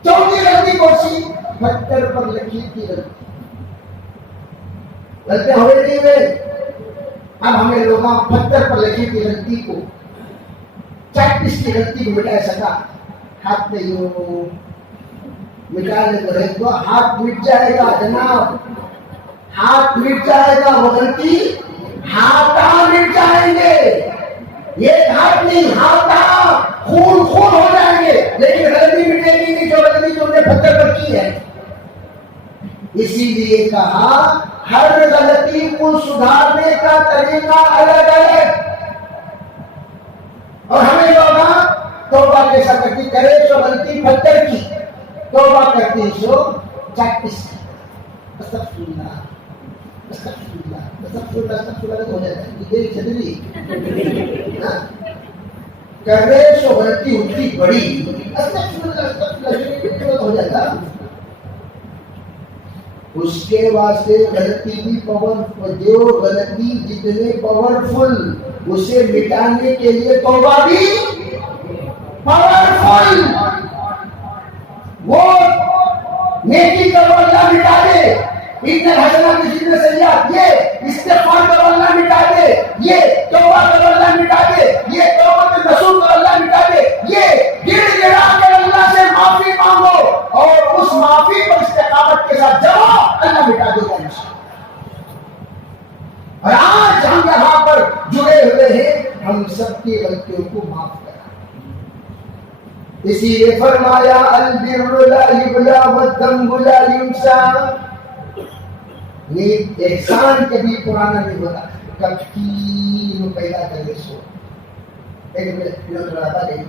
چوتھی غلطی کون سی؟ پتھر پر لکیر کی غلطی۔ غلطیاں ہوئے نہیں ہوئے؟ اب ہمیں لوگ پتھر پر لکیر کی غلطی کو، چیکٹس کی غلطی کو مٹا سکا، ہاتھ پہ یوں مٹانے کو ہے تو ہاتھ مٹ جائے گا جناب، ہاتھ مٹ جائے گا، وہ غلطی ہاتھ مٹ جائیں گے، یہ ہاتھ نہیں ہاتھ خون ہو جائیں گے، لیکن غلطی مٹے گی نہیں جو غلطی تم نے پتھر پر کی ہے۔ اسی لیے کہا ہر غلطی کو سدھارنے کا طریقہ الگ الگ، اور ہمیں لوگ توبہ کیسا کرتی، کرے سو غلطی پتھر کی، توبہ کرتی سو چیکٹس کی، استغفر اللہ استغفر اللہ استغفر اللہ استغفر اللہ ہو جاتا ہے، یہ جدلی کرے سو غلطی اتنی بڑی، استغفر اللہ استغفر اللہ ہو جاتا۔ اس کے واسطے غلطی بھی جو غلطی جتنے پاورفل، اسے مٹانے کے لیے توبہ بھی پاورفل، وہ نیکی کرو اللہ مٹا دے، اتنے حسنات جتنے سیئات، یہ استغفار کرو اللہ مٹا دے، یہ توبہ کرو اللہ مٹا دے، یہ توبہ نصوح کرو اللہ مٹا دے، یہ گڑ گڑا کر اللہ سے معافی مانگو اور اس معافی پر استقامت کے ساتھ جاؤ، اللہ مٹا دے گا انشاءاللہ۔ اور آج ہم یہاں پر جڑے ہوئے ہیں، ہم سب کی غلطیوں کو معاف کریں۔ اسی لیے فرمایا البر لا یبلا والذنب لا ینسا، نیک احسان کبھی پرانا نہیں ہوتا، کب کی پیدا کرے سو۔ ایک منٹ رہا گئی،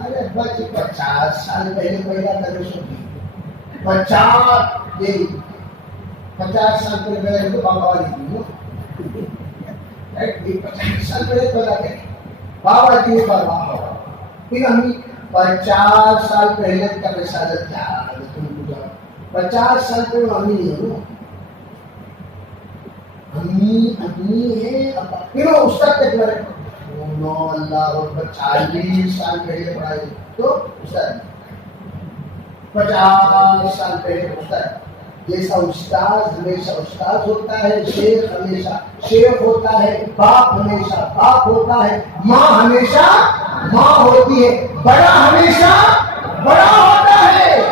ارے بچ 50 سال پہلے پیدا کرے سو، 50 سال پہلے پیدا تو بابا والی تھی، 50 سال پہلے پیدا کرے بابا جی نے بابا، پھر ہم 50 سال پہلے کا رسالت کیا ہے، تم کو 50 سال پہلے امی نہیں ہو، امی ہے، پھر اس تک تک میرے نو اللہ اکبر 40 سال پہلے پڑھائی تو استاد 50 سال پہلے استاد جیسا استاد ہمیشہ استاد ہوتا ہے، شیخ ہمیشہ شیخ ہوتا ہے، باپ ہمیشہ باپ ہوتا ہے، ماں ہمیشہ ماں ہوتی ہے، بڑا ہمیشہ بڑا ہوتا ہے۔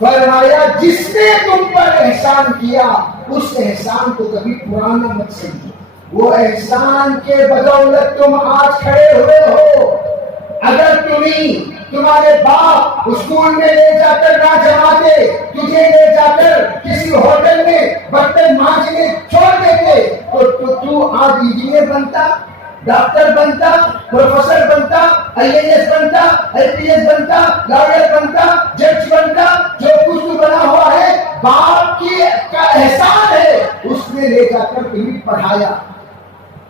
فرمایا جس نے تم پر احسان کیا اس احسان کو کبھی پرانا مت سمجھو، وہ احسان کے بدولت تم آج کھڑے ہوئے ہو۔ اگر تمہارے باپ اسکول میں لے جا کر نہ جماتے، تجھے لے جا کر کسی ہوٹل میں برتن مانجنے چھوڑ دیتے تو آج انجینئر بنتا، ڈاکٹر بنتا، پروفیسر بنتا، IAS بنتا، IPS بنتا، لائر بنتا، جج بنتا۔ جو کچھ تو بنا ہوا ہے باپ کا احسان ہے، اس نے لے جا کر تمہیں پڑھایا۔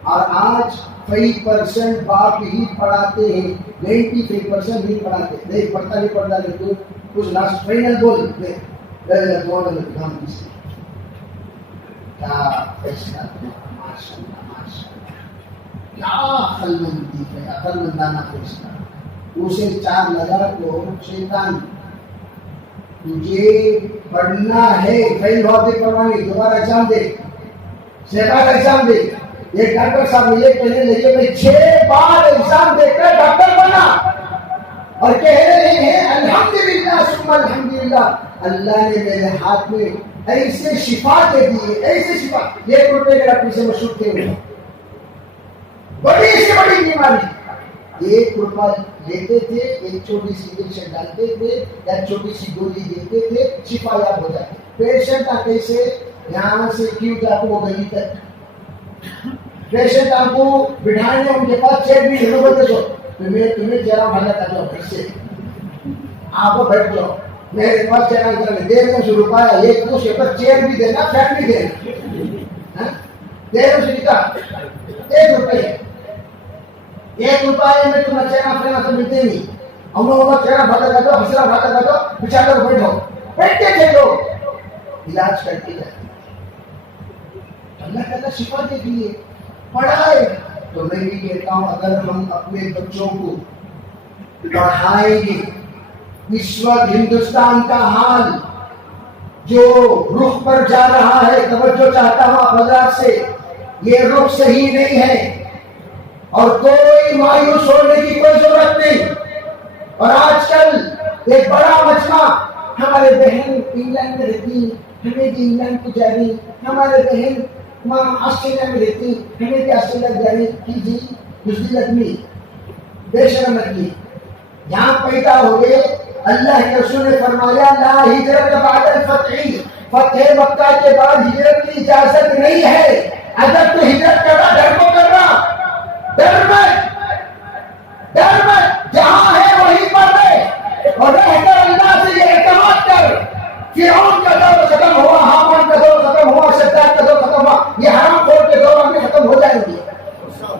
اور آج کئی پرسنٹ باپ ہی پڑھاتے ہیں، 93% نہیں پڑھاتے۔ نہیں پڑھتا نہیں پڑھتا نہیں تو کچھ لاسٹ فائنل بول دے کیا فیصلہ، ماشاءاللہ ماشاءاللہ، کیا عقل مندی ہے، عقل مندانہ فیصلہ۔ اسے 4 لگا تو شیطان تجھے پڑھنا ہے، فیل ہوتے پڑھوانی، دوبارہ ایگزام دے، 6 بار ایگزام دے۔ ایک ڈاکٹر صاحب یہ کہنے لگے میں 6 بار ایگزام دے کر ڈاکٹر بنا، اور کہہ رہے ہیں الحمدللہ ثم الحمدللہ، اللہ نے میرے ہاتھ میں ایسے شفا دے دی، ایسے شفا۔ 1 روپے کے ڈاکٹر سے مشہور تھے، بڑی سے بڑی بیماری، 1 روپہ لیتے تھے، ایک چھوٹی سی انجیکشن ڈالتے تھے یا چھوٹی سی گولی دیتے تھے، شفا یاب ہو جاتی۔ پیشنٹ کیسے یہاں سے کیوں جاتے وہ گلی تک، پیشنٹ آپ کو بٹھائیں گے، ان کے پاس چیئر بھی ضرور بولتے تو تمہیں چہرہ بھاگا تھا جاؤ گھر سے، آپ بیٹھ جاؤ، میرے پاس چہرہ ادھر دے دیں سے روپیہ، ایک دوسرے پر چیئر بھی دینا، فیٹ بھی دینا، دے دیں سے لکھا 1 روپے، 1 روپئے میں تمہیں چہرہ فینا سے ملتے نہیں، ہم لوگوں کا چہرہ بھاگا تھا تو حسرہ بھاگا تھا تو بچا کر بیٹھو، بیٹھتے تھے لوگ، علاج کرتے جاتے۔ اللہ تعالیٰ شفا دے دیے، پڑھائے۔ تو میں بھی کہتا ہوں اگر ہم اپنے بچوں کو پڑھائیں گے، اس وقت ہندوستان کا حال جو رخ پر جا رہا ہے، توجہ چاہتا ہوں آپ حضرات سے، یہ رخ صحیح نہیں ہے اور کوئی مایوس ہونے کی کوئی ضرورت نہیں۔ اور آج کل ایک بڑا مجمع، ہمارے بہن انگلینڈ میں رہتی، ہمیں بھی انگلینڈ کو جا رہی، ہمارے بہن آسٹریلیا میں رہتی، ہمیں بھی آسٹریلیا جا رہی کی جی، دوسری لگنی بے شرم لگنی، یہاں پیدا ہو گئے۔ اللہ کے رسول نے فرمایا لا ہجرت بعد الفتح، فتح مکہ کے بعد ہجرت کی اجازت نہیں ہے۔ اگر تو ہجرت کر رہا ڈر کو کر رہا، ڈر مت، جہاں ہے وہیں پر رہ اور رہ کر اللہ سے یہ اعتماد کر، فرعون کا دور ختم ہوا، حامان کا دور ختم ہوا، شداد کا دور ختم ہوا، یہ حرام خور کے دور میں ختم ہو جائیں گے۔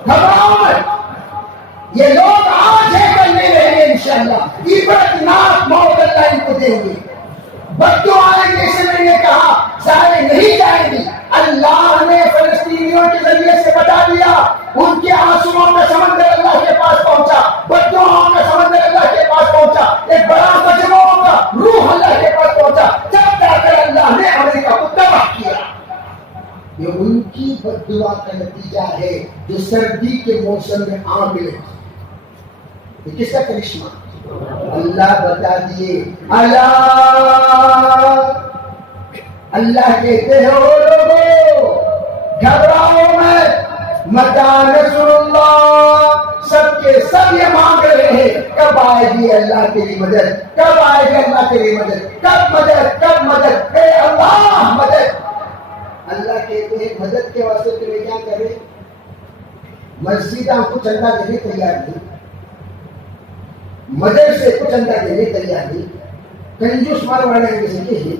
گھبراؤ مت، یہ لوگ آج ہے کل نہیں رہیں گے انشاءاللہ، عبرت ناک موت اللہ ان کو دیں گے۔ بددعائیں جیسے میں نے کہا ضائع نہیں جائیں گی۔ اللہ نے فلسطینیوں کے ذریعے سے بتا دیا، ان کے آنسوؤں کا سمندر اللہ کے پاس پہنچا، بددعاؤں کا سمندر اللہ کے پاس پہنچا، ایک بڑا مجموعوں کا روح اللہ کے پاس پہنچا، جب جا کر اللہ نے امریکہ کو تباہ کیا۔ یہ ان کی بددعا کا نتیجہ ہے جو سردی کے موسم میں آگ ملے۔ یہ کس کا کرشمہ؟ اللہ بتا دیے، اللہ کہتے ہیں وہ لوگوں گھبراؤ مت، متى نصر اللہ، سب کے سب یہ مانگ رہے ہیں کب آئے گی اللہ تیری مدد، کب آئے گی اللہ تیری مدد، کب مدد، کب مدد، اے اللہ مدد۔ اللہ کہتے ہیں مدد کے واسطے تمہیں کیا کرے، مسجد ہم کو چندہ دینے تیار نہیں، مدرسے کو چندہ دینے تیار نہیں، کنجوس مار والے سے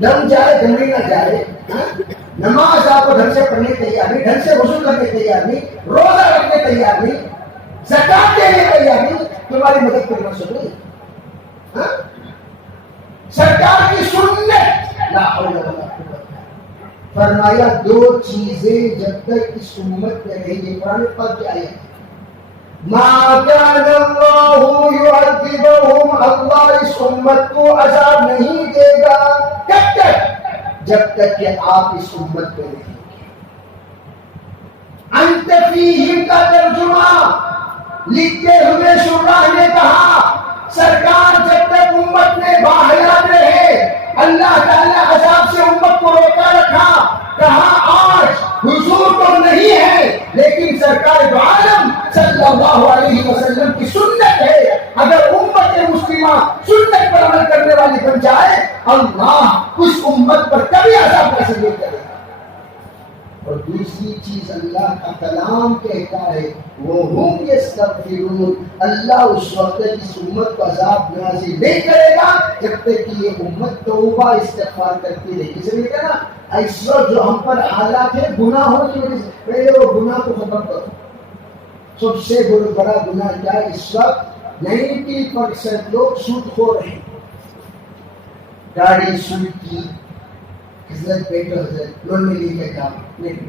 دم جائے دمڑی نہ جائے، نماز آپ کو ڈھنگ سے پڑھنے تیار نہیں، ڈھنگ سے وضو کرنے تیار نہیں، روزہ رکھنے تیار نہیں، زکات دینے تیار نہیں، تمہاری مدد کرنا سکے۔ سرکار کی سنت، لا حول ولا قوت، فرمایا 2 چیزیں جب تک اس امت میں رہیں گے، قرآن پاک کی آیت، ما كان الله يعذبهم، اللہ اس امت کو عذاب نہیں دے گا کب تک؟ جب تک کہ آپ اس امت کو نہیں گے۔ انت فیہم کا ترجمہ لکھتے ہوئے شراح نے کہا سرکار جب تک امت میں باحیات رہے اللہ تعالیٰ عذاب سے امت کو روکا رکھا، کہا آج حضور تو نہیں ہے لیکن سرکار دو عالم صلی اللہ علیہ وسلم کی سنت ہے، اگر امت مسلمہ سنت پر عمل کرنے والی بن جائے اللہ اس امت پر کبھی عذاب نازل نہیں کرے گا۔ اور دوسری چیز اللہ کا کلام کہتا ہے وَهُمْ يَسْتَغْفِرُونَ، اللہ اس وقت اس امت کو عذاب نازل نہیں کرے گا جب تک کہ یہ امت توبہ استغفار کرتی رہے گی۔ اس لیے کہنا اس وقت جو ہم پر حالات ہیں گناہوں کی وجہ سے، پہلے وہ گناہ کو ختم کرو۔ سب سے بڑا گناہ کیا ہے؟ اس وقت 90% لوگ سود خور ہیں، گاڑی سود کی، حضرت بیٹو حضرت لون میں لے کے کام نہیں،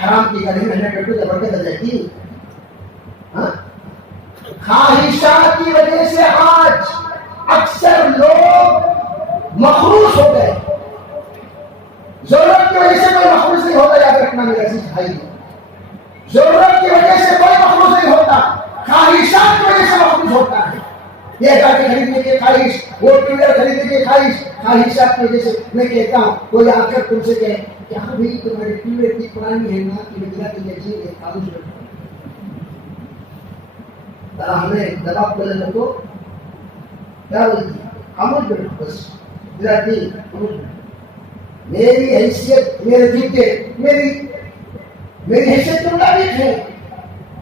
حرام کی گاڑی میں بیٹو جب برکت آ جاتی۔ خواہشات کی وجہ سے آج اکثر لوگ مخروص ہو گئے، ضرورت کی وجہ سے کوئی مخروص نہیں ہوتا، یاد رکھنا میرے عزیز بھائی، ضرورت کی وجہ سے کوئی مخروص نہیں ہوتا، خواہشات کی وجہ سے مخروص ہوتا ہے۔ یہ گاڑی خریدنے کی خواہش، وہ ٹویلر خریدنے کی خواہش، خواہشات کی وجہ سے میں کہتا ہوں کوئی آ کر تم سے کہے کہ ہاں بھائی تمہاری ٹویلر اتنی پرانی ہے نا کہ میرا تو یقین ہے خاموش بیٹھو، ذرا ہمیں دباؤ کرنے کو کیا بولتی ہے خاموش بیٹھو، بس میرا دل خاموش بیٹھو، میری حیثیت میرے دل کے میری حیثیت کے مطابق ہے،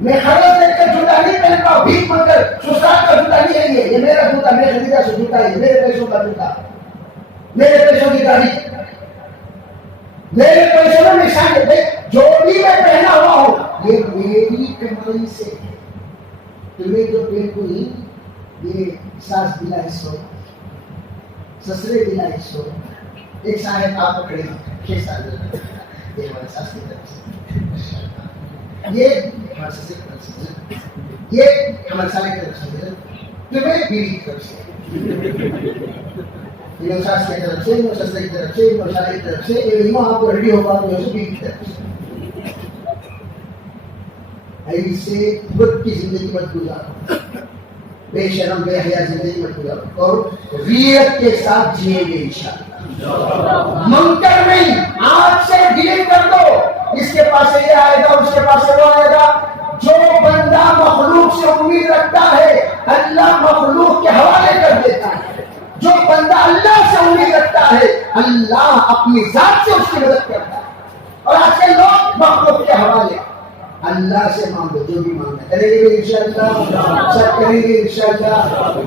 میں خرچ دے کر جوتا نہیں پہنتا ہوں، بھیک مانگ کر سسرال کا جوتا نہیں ہے، یہ میرا جوتا، میں خریدا سے جوتا ہے، میرے پیسوں کا جوتا، میرے پیسوں کی گاڑی، میرے پیسوں میں نشان ہے، جو بھی میں پہنا ہوا ہوں یہ میری کمائی سے ہے۔ تمہیں جو پہن کو نہیں، یہ ساس دلائے سو، سسرے دلائے سو، ایک صاحب آپ پکڑے 6 سال یہ ہمارے ساس کی طرف سے، یہ ہمارے سسرے کی طرف سے، یہ ہمارے سارے کی طرف سے، تمہیں بیوی کی طرف سے، یہ ساس کی طرف سے، یہ سسرے کی طرف سے، یہ سارے کی طرف سے، یہ وہاں کو ریڈی ہوگا تو اسے بیوی کی طرف سے۔ ایسے خود کی زندگی مت گزارو، بے شرم بے حیا زندگی مت گزارو، اور ریت کے ساتھ جیے گے انشاءاللہ۔ منکر نہیں، آج سے ڈیل کر دو، اس کے پاس سے یہ آئے گا، اس کے پاس سے وہ آئے گا۔ جو بندہ مخلوق سے امید رکھتا ہے اللہ مخلوق کے حوالے کر دیتا ہے، جو بندہ اللہ سے امید رکھتا ہے اللہ اپنی ذات سے اس کی مدد کرتا ہے۔ اور آج کے لوگ مخلوق کے حوالے، اللہ سے مانگو جو بھی مانگنا کریں گے انشاءاللہ، سب کریں گے انشاءاللہ۔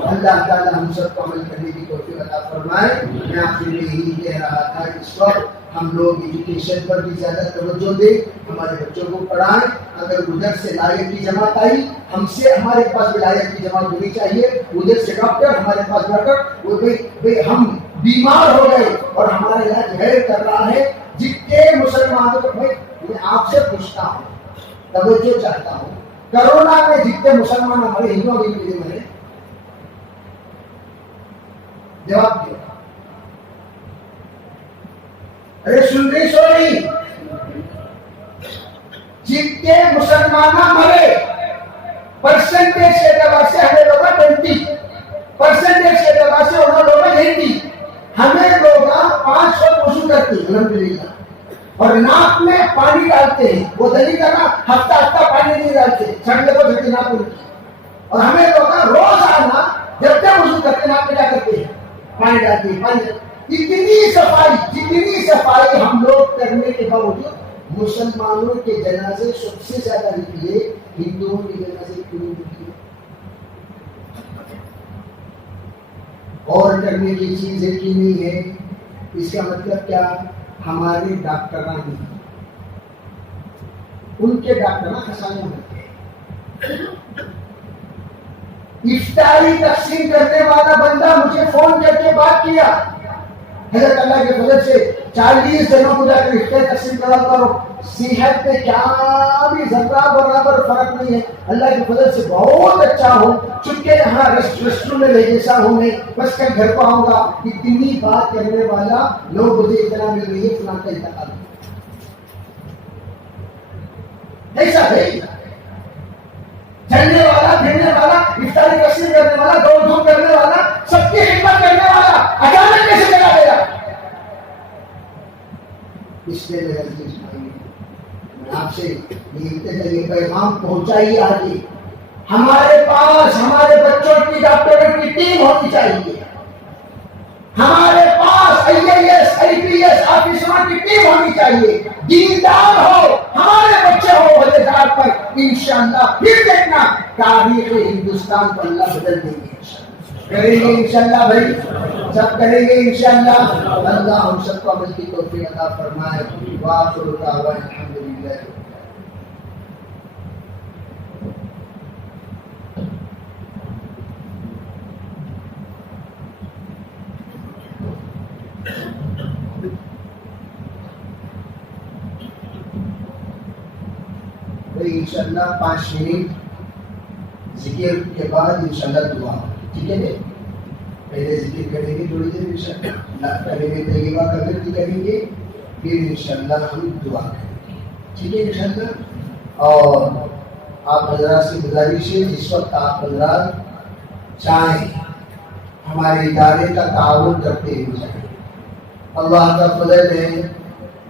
اللہ تعالی ہم سب کو عمل کرنے کی توفیق عطا فرمائے۔ میں آپ سے یہی کہہ رہا تھا کہ اس وقت ہم لوگ ایجوکیشن پر بھی زیادہ توجہ دیں، ہمارے بچوں کو پڑھائیں۔ اگر ادھر سے لائق کی جماعت آئی، ہم سے ہمارے پاس بھی لائق کی جماعت ہونی چاہیے، ادھر سے ڈاکٹر ہمارے پاس ڈاکٹر، وہ بھائی ہم بیمار ہو گئے اور ہمارا علاج غیر کر رہا ہے۔ جتنے مسلمانوں کو میں آپ سے پوچھتا ہوں، توجہ چاہتا ہوں، کرونا میں جتنے مسلمان ہمارے ہندوؤں کے لیے مرے، جواب دو۔ ارے سن رہی سو نہیں، جتنے مسلمان مرے پرسنٹیج کے اعتبار سے ہمیں لوگ 20، پرسنٹیج کے اعتبار سے انہوں لوگ 80، ہمیں لوگ 500 وضو کرتے ہیں الحمدللہ، اور ناک میں پانی ڈالتے ہیں، وہ دلی کا نا ہفتہ پانی نہیں ڈالتے، چھڑنے کو جھٹی ناک ان کی، اور ہمیں لوگ روز آنا جب تک وضو کرتے ناک میں کیا کرتے ہیں پانی ڈالتے ہیں، پانی۔ جتنی صفائی ہم لوگ کرنے کے باوجود مسلمانوں کے جنازے سب سے زیادہ نکلے، ہندوؤں کے جنازے کیوں نکلے؟ اور کرنے کی چیز ہے کہ نہیں ہے؟ اس کا مطلب کیا؟ ہمارے ڈاکٹران ان کے ڈاکٹران خسانے ہوتے ہیں۔ افطاری تقسیم کرنے والا بندہ مجھے فون کر کے بات کیا، حضرت اللہ کے فضل سے 40 جنوں کو جا کے رشتے تقسیم کرو. صحت پہ کیا بھی ذرہ برابر فرق نہیں ہے. اللہ کے فضل سے بہت اچھا ہوں. چونکہ یہاں ریسٹورینٹ میں جیسا ہوں میں بس کل گھر کو آؤں گا. اتنی بات کرنے والا 9 بجے اتنا مل رہی ہے فلاں کا انتقال. ایسا ہے چلنے والا پھرنے والا افطاری تقسیم کرنے والا دوڑ دھوپ کرنے والا سب کی خدمت کرنے والا اچانک کیسے چلا گیا؟ اس لیے میرے عزیز بھائی میں آپ سے یہ پیغام پہنچائیے. آگے ہمارے پاس ہمارے بچوں کی ڈاکٹروں کی ٹیم ہونی چاہیے. ہمارے پاس IAS IPS آفیسروں کی ٹیم ہونی چاہیے. دیندار ہو ہمارے بچے ہو وجہدار پر انشاءاللہ پھر دیکھنا تاریخ ہندوستان کو اللہ بدل دیں گے. کریں گے انشاءاللہ بھائی سب کریں گے انشاءاللہ. اللہ ہم سب کو عمل کی توفیق عطا فرمائے. وآخر دعوانا الحمدللہ. انشاءاللہ 5 منٹ ذکر کے بعد انشاءاللہ دعا. ٹھیک ہے پہلے ذکر کریں گے تھوڑی دیر انشاءاللہ. پہلے طیبہ کا ذکر کریں گے پھر انشاءاللہ ہم دعا کریں گے. ٹھیک ہے انشاءاللہ. اور آپ حضرات سے گزارش ہے جس وقت آپ حضرات چاہیں ہمارے ادارے کا تعاون کرتے ہوئے جائیں. اللہ کا فضل ہے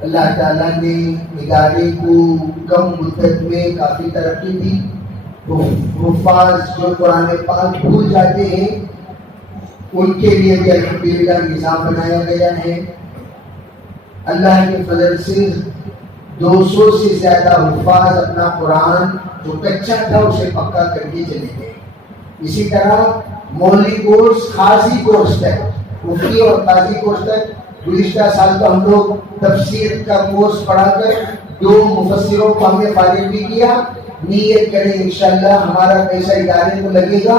اللہ تعالیٰ نے ادارے کو کم مدت میں کافی ترقی دی. حفاظ جو قرآن پاک بھول جاتے ہیں ان کے لیے بھی الحمدللہ نظام بنایا گیا ہے. اللہ کے فضل سے 200 سے زیادہ حفاظ اپنا قرآن جو کچا تھا اسے پکا کر کے چلے گئے. اسی طرح مولوی کورس قاضی کورس تک مفتی اور قاضی کورس تک گزشتہ سال تو ہم لوگ تفسیر کا کورس پڑھا کر 2 مفسروں کو ہم نے فارغ بھی کیا. نیت کریں انشاءاللہ ہمارا پیسہ ادارے کو لگے گا.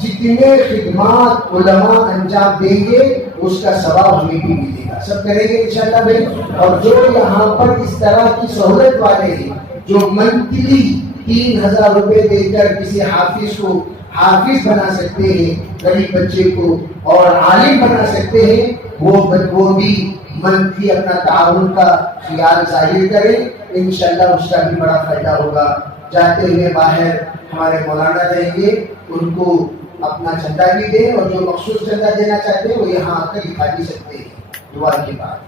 جتنے خدمات علماء انجام دیں گے اس کا ثواب ہمیں بھی ملے گا. سب کریں گے انشاءاللہ بھائی. اور جو یہاں پر اس طرح کی سہولت والے ہیں جو منتھلی 3000 روپے دے کر کسی حافظ کو حافظ بنا سکتے ہیں, غریب بچے کو اور عالم بنا سکتے ہیں, وہ بھی منتھلی اپنا تعاون کا خیال ظاہر کریں. انشاءاللہ اس کا بھی بڑا فائدہ ہوگا. جاتے ہوئے باہر ہمارے مولانا رہیں گے ان کو اپنا چندہ بھی دیں اور جو مخصوص چندہ دینا چاہتے ہیں وہ یہاں آ کر لکھا بھی سکتے ہیں دعا کے بعد.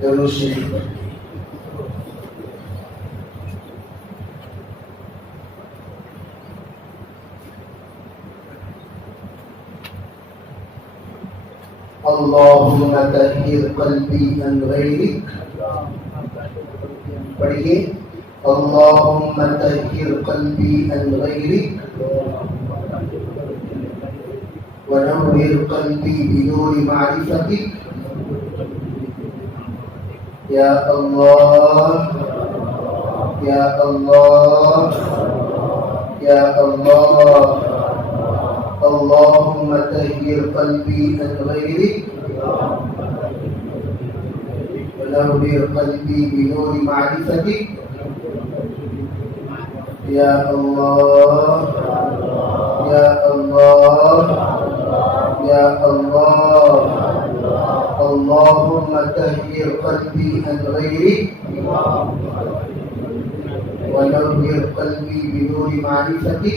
درود شریف اللهم طهر قلبي عن غيرك. پڑھیے اللهم طهر قلبي عن غيرك ونور قلبي بنور معرفتك. یا اللہ یا اللہ یا اللہ اللهم طهر قلبي عن غيرك ونور قلبي بنور معرفتك. یا اللہ یا اللہ یا اللہ اللهم طهر قلبي عن غيرك ونور قلبي بنور معرفتك.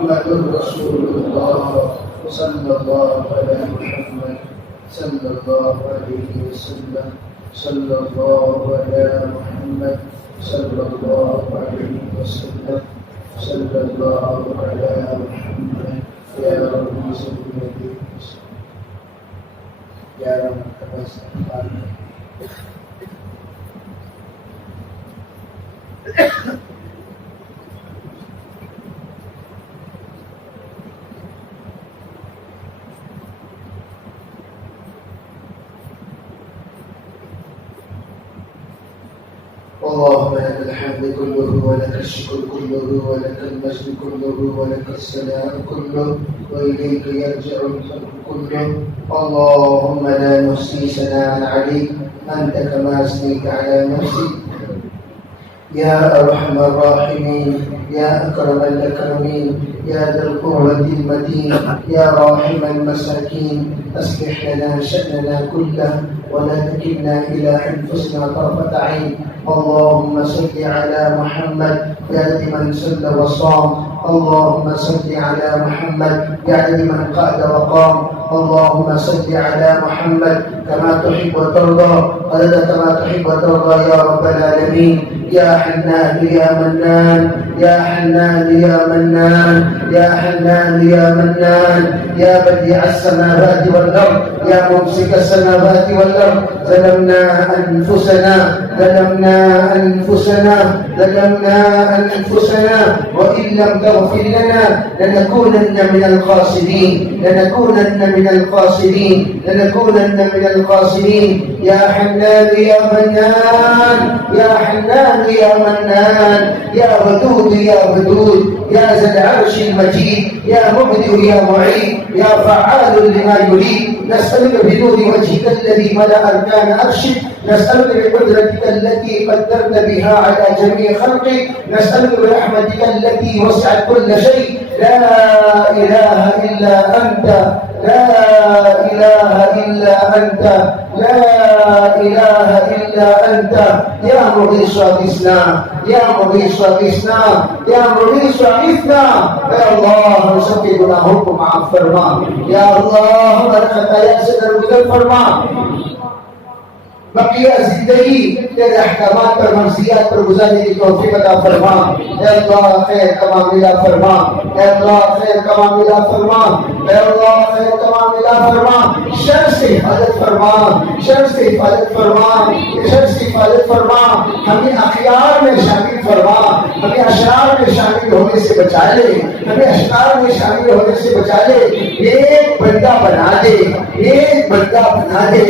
محمد رسول اللہ صلی اللہ علیہ محمد صلی اللہ علیہ وسلم صلی اللہ علیہ محمد صلی اللہ علیہ وسلم صلی اللہ علیہ محمد یا رب صلی علیہ وسلم یا رب اللهم لك الحمد كله ولك الشكر كله ولك المجد كله ولك الثناء كله وإليك يرجع الخلق كله اللهم لا نحصي ثناء عليك أنت كما أثنيت على نفسك يا أرحم الراحمين يا أكرم الأكرمين يا ذا القوة المتين يا راحم المساكين أصلح لنا شأننا كله ولا تكلنا إلى أنفسنا طرفة عين اللهم صل على محمد يا من صلى وصام اللهم صل على محمد يا من قعد وقام اللهم صل على محمد كما تحب وترضى عدد كما تحب وترضى يا رب العالمين يا حنان يا منان يا حنان يا منان يا حنان يا منان يا بديع السماوات والأرض يا ممسك السماوات والأرض ظلمنا أنفسنا وإن لم تغفر لنا لنكونن من الخاسرين يا حنان يا منان يا حنان يا منان يا ودود يا ذا العرش المجيد يا مبدئ يا معيد يا فعال لما يريد نسألك بنور وجهك الذي ملأ أركان عرشك نسألك بقدرتك التي قدرت بها على جميع خلقك نسألك برحمتك التي وسعت كل شيء لا إله إلا أنت لا إله إلا أنت لا إله إلا أنت يا مغيث أغثنا يا مغيث أغثنا يا مغيث أغثنا يا الله ہم سب کے گناہوں کو معاف فرما یا اللہ ہمارے خطایا سے درگزر فرما بقیہ زندگی تیرے احکامات پر مرضیات پر گزارنے کی توفیق عطا فرما اے اللہ خیر کما ملا فرما اے اللہ خیر کما ملا فرما اے اللہ خیر کما ملا فرما شر سے حفاظت فرما شر سے حفاظت فرما شر سے حفاظت فرما ہمیں اخیار میں شامل فرما ہمیں اشرار میں شامل ہونے سے بچا لے ہمیں اشرار میں شامل ہونے سے بچا لے ایک بندہ بنا دے ایک بندہ بنا دے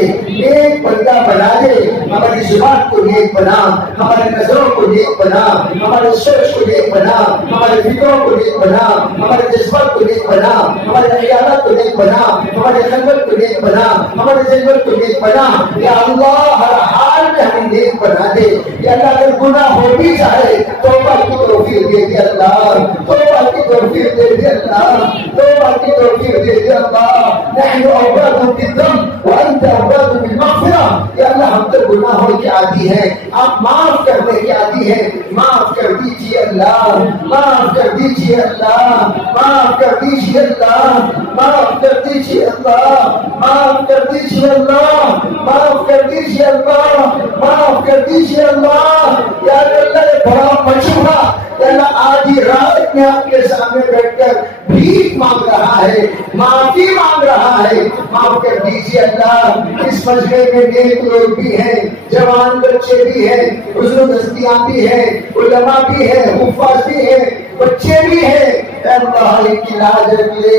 ایک بندہ بنا دے ہماری زبان کو نیک بنا ہماری نظروں کو نیک بنا ہمارے سوچ کو نیک بنا ہمارے فکروں کو نیک بنا ہمارے جذبات کو نیک بنا ہمارے خیالات کو نیک بنا ہمارے خلوت کو نیک بنا ہمارے جذبات کو نیک بنا یا اللہ ہر حال میں ہمیں نیک بنا دے یا اللہ اگر گناہ ہو بھی جائے توبہ کی توفیق دے دے اللہ توبہ کی توفیق دے دے اللہ توبہ کی توفیق دے دے اللہ نحن اولاد بالذنب وانت اولاد بالمغفرہ یا اللہ ہم تو گناہوں کے عادی ہیں آپ معاف کرنے کے عادی ہیں معاف کر دیجیے اللہ معاف کر دیجیے اللہ معاف کر دیجیے اللہ معاف کر دیجیے اللہ معاف کر دیجیے اللہ معاف کر دیجیے اللہ معاف کر دیجیے اللہ یا اللہ بڑا مجموعہ اللہ آدھی رات میں آپ کے سامنے بیٹھ کر بھیک مانگ رہا ہے معافی مانگ رہا ہے معاف کر دیجیے اللہ اس مجمع میں نیک لوگ بھی ہیں جوان بچے بھی ہیں بزرگ ہستیاں بھی ہیں علماء بھی ہیں حفاظ بھی ہیں بچے بھی ہیں اے اللہ ان کی لاج رکھ لے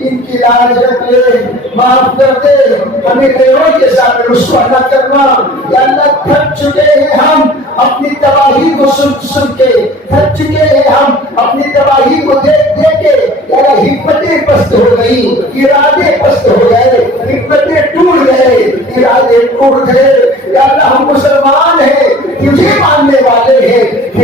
ان کی لاج رکھ لے معاف کر دے ہمیں غیروں کے سامنے رسوا نہ کرنا یا اللہ تھک چکے ہیں ہم اپنی تباہی کو سن کے تھک چکے ہیں ہم اپنی تباہی کو دیکھ کے یا اللہ ہمتیں پست ہو گئی ارادے پست ہو گئے ہمتیں ٹوٹ گئے ارادے ٹوٹ گئے یا اللہ ہم مسلمان ہیں تجھے ماننے والے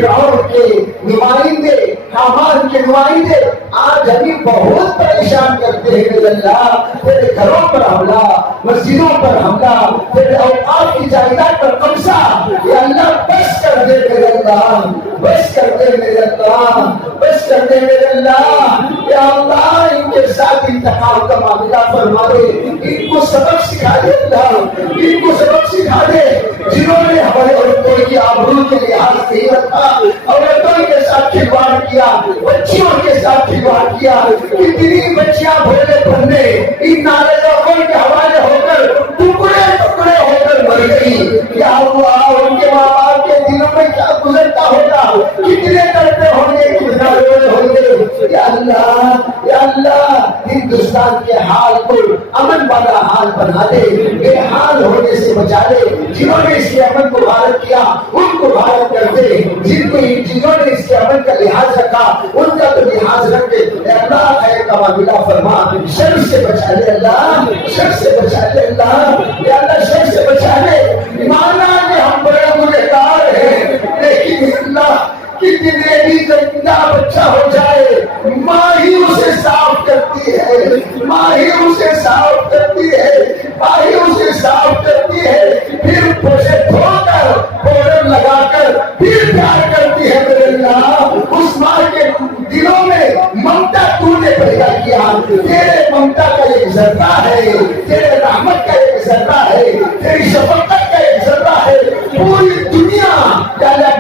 فرعون کے نمائندے، حامان کے نمائندے آج ہمیں بہت پریشان کرتے ہیں میرے اللہ. تیرے گھروں پر حملہ، مسجدوں پر حملہ، تیرے اوقات کی جائیداد پر قبضہ. یا اللہ بس کر دے میرے اللہ، بس کر دے میرے اللہ، بس کر دے میرے اللہ. یا اللہ ان کے ساتھ انتقام کا معاملہ فرما دے، ان کو سبق سکھا دے اللہ، ان کو سبق سکھا دے جنہوں نے ہمارے عورتوں کی آبرو کے لحاظ نہیں رکھا، عورتوں کے ساتھ کھلواڑ کیا، بچیوں کے ساتھ کھلواڑ کیا. کتنی بچیاں بھولے پھرنے ان نالائقوں کے حوالے ہو کر ٹکڑے ٹکڑے ہو کر مر گئی. یا اللہ ان کے ماں باپ کے دلوں میں کیا گزرتا ہوگا، کتنے کرتے ہوں گے، کتنا روز ہوں گے. یا اللہ، یا اللہ ہندوستان کے حال کو امن والا حال بنا دے، بے حال ہونے سے بچا دے. جنہوں نے اس کے امن کو غارت کیا ان کو غارت کر دے، جنہوں نے اس کے امن کا لحاظ رکھا ان کا تو لحاظ رکھ دے. اے اللہ خیر کا معاملہ فرما، شر سے بچا لے اللہ، شر سے بچا لے اللہ. یا اللہ شر سے بچا لے. مانا کہ ہم بڑے گنہگار ہیں، لیکن اللہ کتنے بھی گندا بچہ ہو جائے ماں ہی اسے صاف کرتی ہے، ماں ہی اسے صاف کرتی ہے، ماں ہی اسے صاف کرتی ہے. پھر اسے دھو کر پاؤڈر لگا کر پھر پیار کرتی ہے میرے اللہ. اس ماں کے دلوں میں ممتا تو نے پیدا کیا، تیرے ممتا کا ایک ذرہ ہے، تیرے رحمت کا ایک ذرہ ہے، تیری شفقت کا ایک ذرہ ہے. پوری دنیا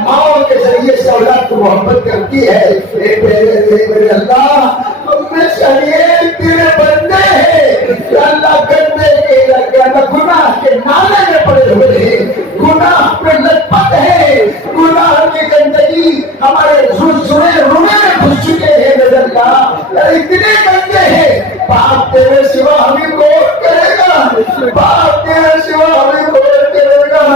ماؤں کے ذریعے سے اولاد کو محبت کرتی ہے. میرے اللہ تم میں چاہیے تیرے بندے ہیں. اللہ گندے کے گناہ کے نالے میں پڑے ہوئے ہیں، گناہ پہ لت پت ہے، گناہ کی گندگی ہمارے رونے میں گھس چکے ہیں. میرے اللہ اتنے گندے ہیں، باپ تیرے سوا ہمیں کون کرے گا، باپ تیرے سوا ہمیں کون کرے گا،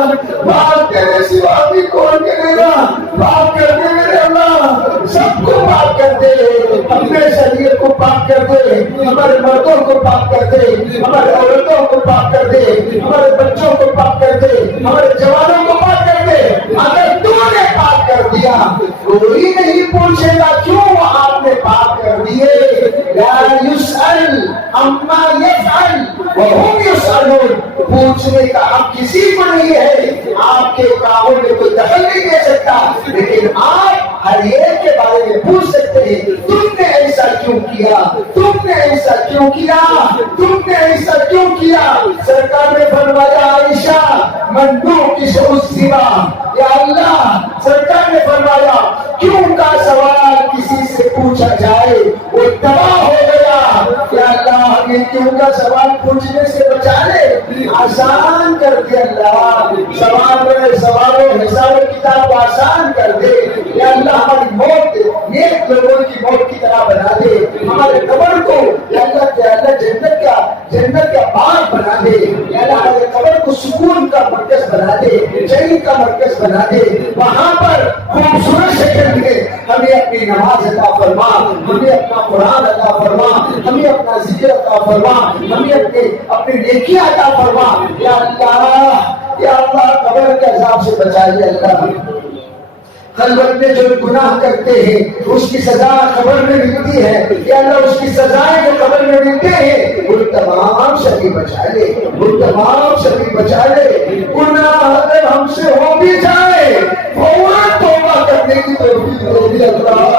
باپ تیرے سوا ہمیں کون کرے گا. پاک کر دے میرے اللہ، سب کو پاک کر دے، اپنے شریعت کو پاک کر دے، ہمارے مردوں کو پاک کر دے، ہمارے عورتوں کو پاک کر دے، ہمارے بچوں کو پاک کر دے، ہمارے جوانوں کو پاک کر دے. اگر تو نے پاک کر دیا کوئی نہیں پوچھے گا کیوں آپ نے پاک کر دیے. لا یسأل عما یفعل وهم یسألون. پوچھنے کا حق کسی کو نہیں ہے، آپ کے کاموں میں کوئی دخل نہیں دے سکتا، لیکن آپ ہر ایک کے بارے میں پوچھ سکتے ہیں تم نے ایسا کیوں کیا، تم نے ایسا کیوں کیا، تم نے ایسا کیوں کیا. سرکار نے فرمایا عائشہ منڈو کی سوا. یا اللہ سرکار نے فرمایا کیوں کا سوال کسی سے پوچھا جائے وہ تباہ ہو گیا. یا اللہ ہمیں کیوں کا سوال پوچھنے سے بچا لے، آسان کر دے اللہ. سوالوں حساب کتاب کو آسان کر دے. یا اللہ ہماری موت نیک لوگوں کی موت کی طرح بنا دے. ہمارے قبر کو یا اللہ جنت کا باغ بنا دے. یا اللہ ہمارے قبر کو سکون کا مرکز بنا دے، چین کا مرکز بنا دے. وہاں پر خوبصورت شکل میں ہمیں اپنی نماز عطا فرما، ہمیں اپنا قرآن عطا فرما، ہمیں اپنا ذکر عطا فرما، ہمیں اپنی نیکیاں عطا فرما. یا اللہ، یا اللہ قبر کے عذاب سے بچائیے اللہ. خلوت میں جو گناہ کرتے ہیں اس کی سزا قبر میں ملتی ہے. یا اللہ اس کی سزائیں جو قبر میں ملتے ہیں وہ تمام سبھی بچا لے، وہ تمام سبھی بچا لے. گناہ اگر ہم سے ہو بھی جائے فوراً توبہ کرنے کی توفیق دے دی اللہ.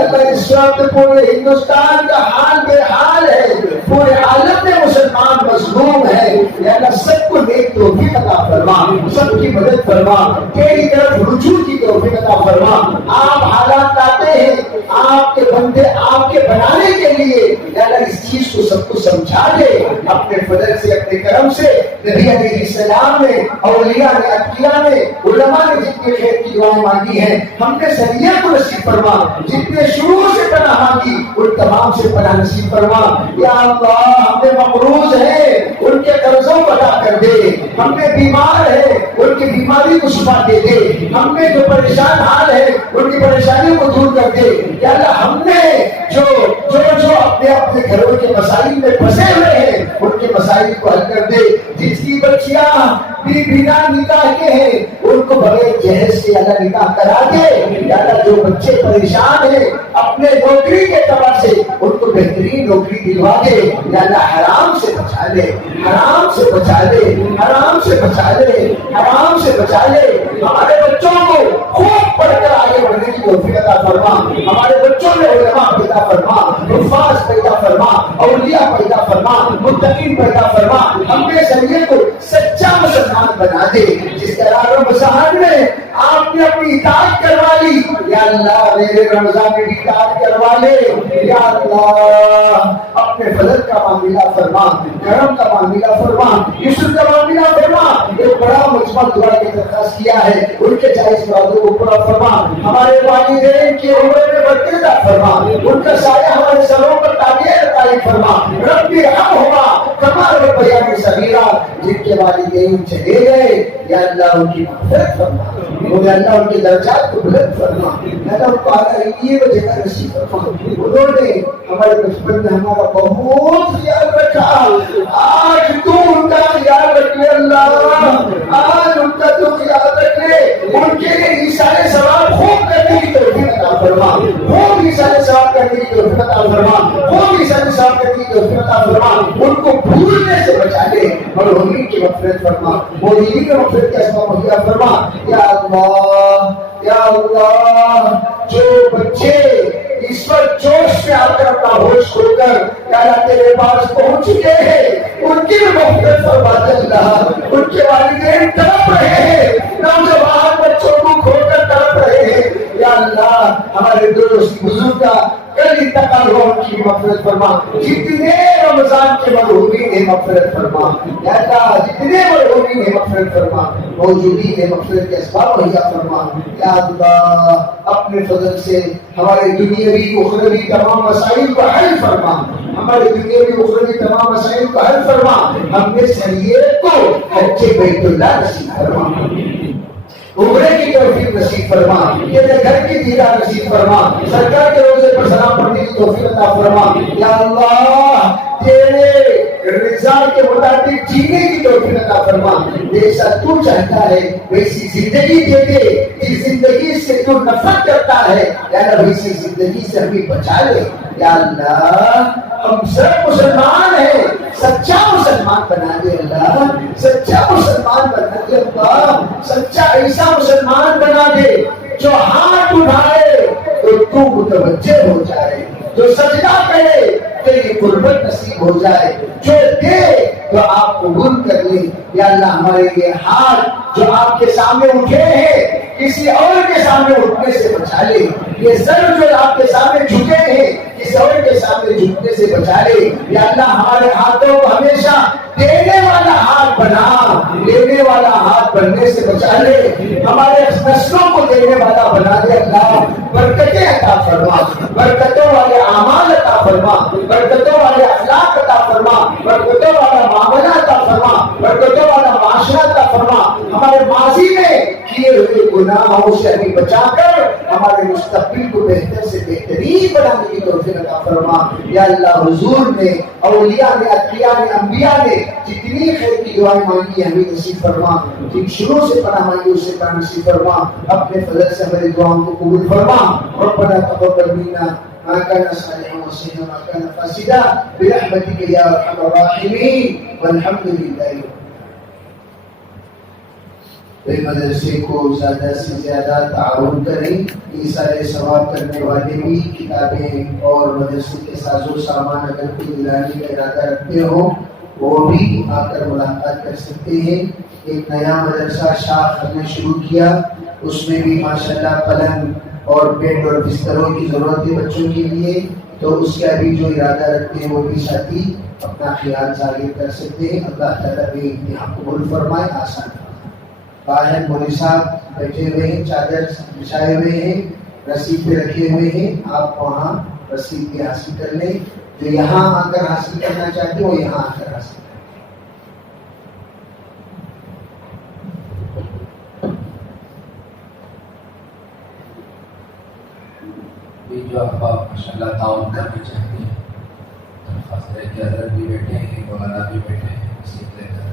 اللہ اس وقت پورے ہندوستان کا حال بے حال ہے، پورے عالم میں مسلمان مظلوم ہے. یا اللہ سب کو نیک توفیق عطا فرما، سب کی مدد فرما، تیری طرف رجوع کی توفیق عطا فرما. آپ حالات لاتے ہیں آپ کے بندے آپ کے بنانے کے لیے. یا اللہ اس چیز کو سب کو سمجھا دے اپنے فضل سے، اپنے کرم سے. نبی علیہ السلام نے، اولیاء نے، اتقیاء نے، علماء نے جتنے خیر کی دعائیں مانگی ہیں ہم نے سریعت کو نصیب فرما. جتنے شروع سے پناہ مانگی ان تمام سے پناہ نصیب فرما. یا اللہ ہم نے مقروض ہیں ان کے قرضوں کو ادا کر دے، ہم نے بیمار ہے ان کی بیماری کو شفا دے دے، ہم نے جو پریشان حال ہے ان کی پریشانی کو دور کر دے. یا اللہ ہم نے جو اپنے گھروں کے مسائل میں پھنسے ہوئے ہیں ان کے مسائل کو حل کر دے. جس کی بچیاں بنا نکاح کے ہیں ان کو بغیر جہیز کے سے اللہ نکاح کرا دے. یا اللہ جو بچے پریشان ہیں اپنے نوکری کے اعتبار سے ان کو بہترین نوکری دلوا دے. یا اللہ حرام سے بچا لے, حرام سے بچا لے, حرام سے بچا لے, حرام سے بچا لے. ہمارے بچوں کو خوب پڑھ کر آگے بڑھنے کی توفیق عطا فرما. ہمارے بچوں میں علماء پیدا فرما, حفاظ پیدا فرما, اولیاء پیدا فرما, متقین پیدا فرما. ہم نے ذریعے کو سچا مسلمان بنا دے. جس طرح رمضان میں آپ نے اپنی اطاعت کروا لی, یا اللہ میرے رمضان میں بھی اطاعت کروا لے. یا اللہ اپنے فضل کا معاملہ فرما, کرم کا معاملہ فرما, یسر کا معاملہ فرما. ایک بڑا مجمع دعا کی درخواست کیا ہے, ان کے جائز مرادوں کو پورا فرما. ہمارے والدین کی عمر میں برکت عطا فرما, ان کا سایہ ہمارے سروں پر تعبیر عطا فرما. ربی ارحمہما کما ربیانی صغیرا. جن کے والدین چلے گئے یا اللہ ان کی مغفرت فرما, یا اللہ ان کے درجات کو بلند فرما. یا اللہ ان کو اعلیٰ علم و جگہ نصیب فرما. انہوں نے ہمارے بچپن میں ہمارا بہت خیال رکھا, آج تو ان کا خیال رکھے اللہ, آج ان کا تو خیال رکھے. ان کے لیے ایثار ثواب خوب کرنے کی توفیق عطا فرما, خوب ایثار ثواب کرنے کی توفیق عطا فرما, خوب ایثار ثواب کرنے کی توفیق عطا فرما. ان کو بھولنے سے بچا لے, مرحومین کی مغفرت فرما, مومنین کی مغفرت کے اسباب مہیا فرما. یا اللہ, یا اللہ جو بچے اس وقت جوش میں آ کر اپنا ہوش کھو کر یا اللہ تیرے پاس پہنچ چکے ہیں, ان کی بھی مغفرت فرما دے اللہ. ان کے والدین تڑپ رہے ہیں, نوجوان بچوں کو کھو کر تڑپ رہے ہیں. یا اللہ ہمارے دوست بزرگ کا کل انتقال ہوا, ان کی مغفرت فرما. جتنے رمضان کے مرحومین ہیں مغفرت فرما. یا اللہ جتنے مرحومین ہیں مغفرت فرما, موجودین ہیں مغفرت کے اسباب مہیا فرما. یا اللہ اپنے فضل سے ہمارے دنیاوی اخروی تمام مسائل کو حل فرما, ہمارے دنیاوی اخروی تمام مسائل کو حل فرما. ہم نے شریعت کو حج بیت اللہ نصیب فرما, عمرے کی توفیق نصیب فرما, تیرے گھر کی دیدار نصیب فرما, سرکار کے روزے پر سلام پڑھنے کی توفیق عطا فرما. یا اللہ تیرے رضا کے مطابق جینے کی توفیق عطا فرما. جیسا تو چاہتا ہے ویسی زندگی دے دے, جس زندگی سے تو نفرت کرتا ہے یا اللہ ویسی زندگی سے ہمیں بچا لے. یا اللہ ہم سب مسلمان ہیں, سچا مسلمان بنا دے اللہ, سچا مسلمان بنا دے اللہ, سچا ایسا مسلمان بنا دے جو ہاتھ اٹھائے تو متوجہ ہو جائے, جو سجدہ کرے تیری قربت نصیب ہو جائے, جو دے تو آپ قبول کر لیں. یا اللہ ہمارے یہ ہاتھ جو آپ کے سامنے اٹھے ہیں کسی اور کے سامنے اٹھنے سے بچا لے, یہ سر جو آپ کے سامنے جھکے ہیں کسی اور کے سامنے جھکنے سے بچا لے. یا اللہ ہمارے ہاتھوں کو ہمیشہ دینے والا ہاتھ بنا, لینے والا ہاتھ بننے سے بچا لے. ہمارے نسلوں کو دینے والا بنا دے اللہ. برکتیں عطا فرما, برکتوں والے اعمال عطا فرما, برکتوں والے اخلاق عطا فرما, برکتوں والا معاملہ عطا فرما, برکتوں والا معاشرہ عطا فرما. ہمارے ماضی میں کیے ہوئے گناہوں سے ہمیں بچا کر ہمارے مستقبل کو بہتر سے بہترین بنانے کی توفیق عطا فرما. یا اللہ حضور نے, اولیاء نے, اتقیاء نے, انبیاء نے جتنی خیر کی دعائیں مانگی ہمیں نصیب فرما. جن شروع سے پناہ مانگی اسے پناہ نصیب فرما. اپنے فضل سے ہماری دعاؤں کو قبول فرما. ربنا تقبل منا ما كان صالحا وصيا ما كان فاسدا برحمتك يا ارحم الراحمين والحمد لله. مدرسے کو زیادہ سے زیادہ تعاون کریں. ایثار ثواب کرنے والے بھی کتابیں اور مدرسے کے ساز و سامان اگر کوئی دلانے کا ارادہ رکھتے ہوں وہ بھی آ کر ملاقات کر سکتے ہیں. ایک نیا مدرسہ شاخ ہم نے شروع کیا, اس میں بھی ماشاءاللہ پلنگ اور بیڈ اور بستروں کی ضرورت ہے بچوں کے لیے, تو اس کا بھی جو ارادہ رکھتے ہیں وہ بھی ساتھی اپنا خیال ظاہر کر سکتے ہیں. اللہ تعالیٰ بھی امتحان قبول فرمائے, آسان. باہر مولوی صاحب بیٹھے ہوئے ہیں, چادر بچھائے ہوئے ہیں, رسید پہ رکھے ہوئے ہیں, آپ وہاں رسید پہ حاصل کر لیں. جو یہاں آ کر حاصل کرنا چاہتے ہیں وہ یہاں آ کر حاصل کریں. جو احباب ماشاءاللہ تعاون کرنا چاہتے ہیں, درخواست ہے کہ حضرت بھی بیٹھے ہیں, مولانا بھی بیٹھے ہیں, رسید لے کر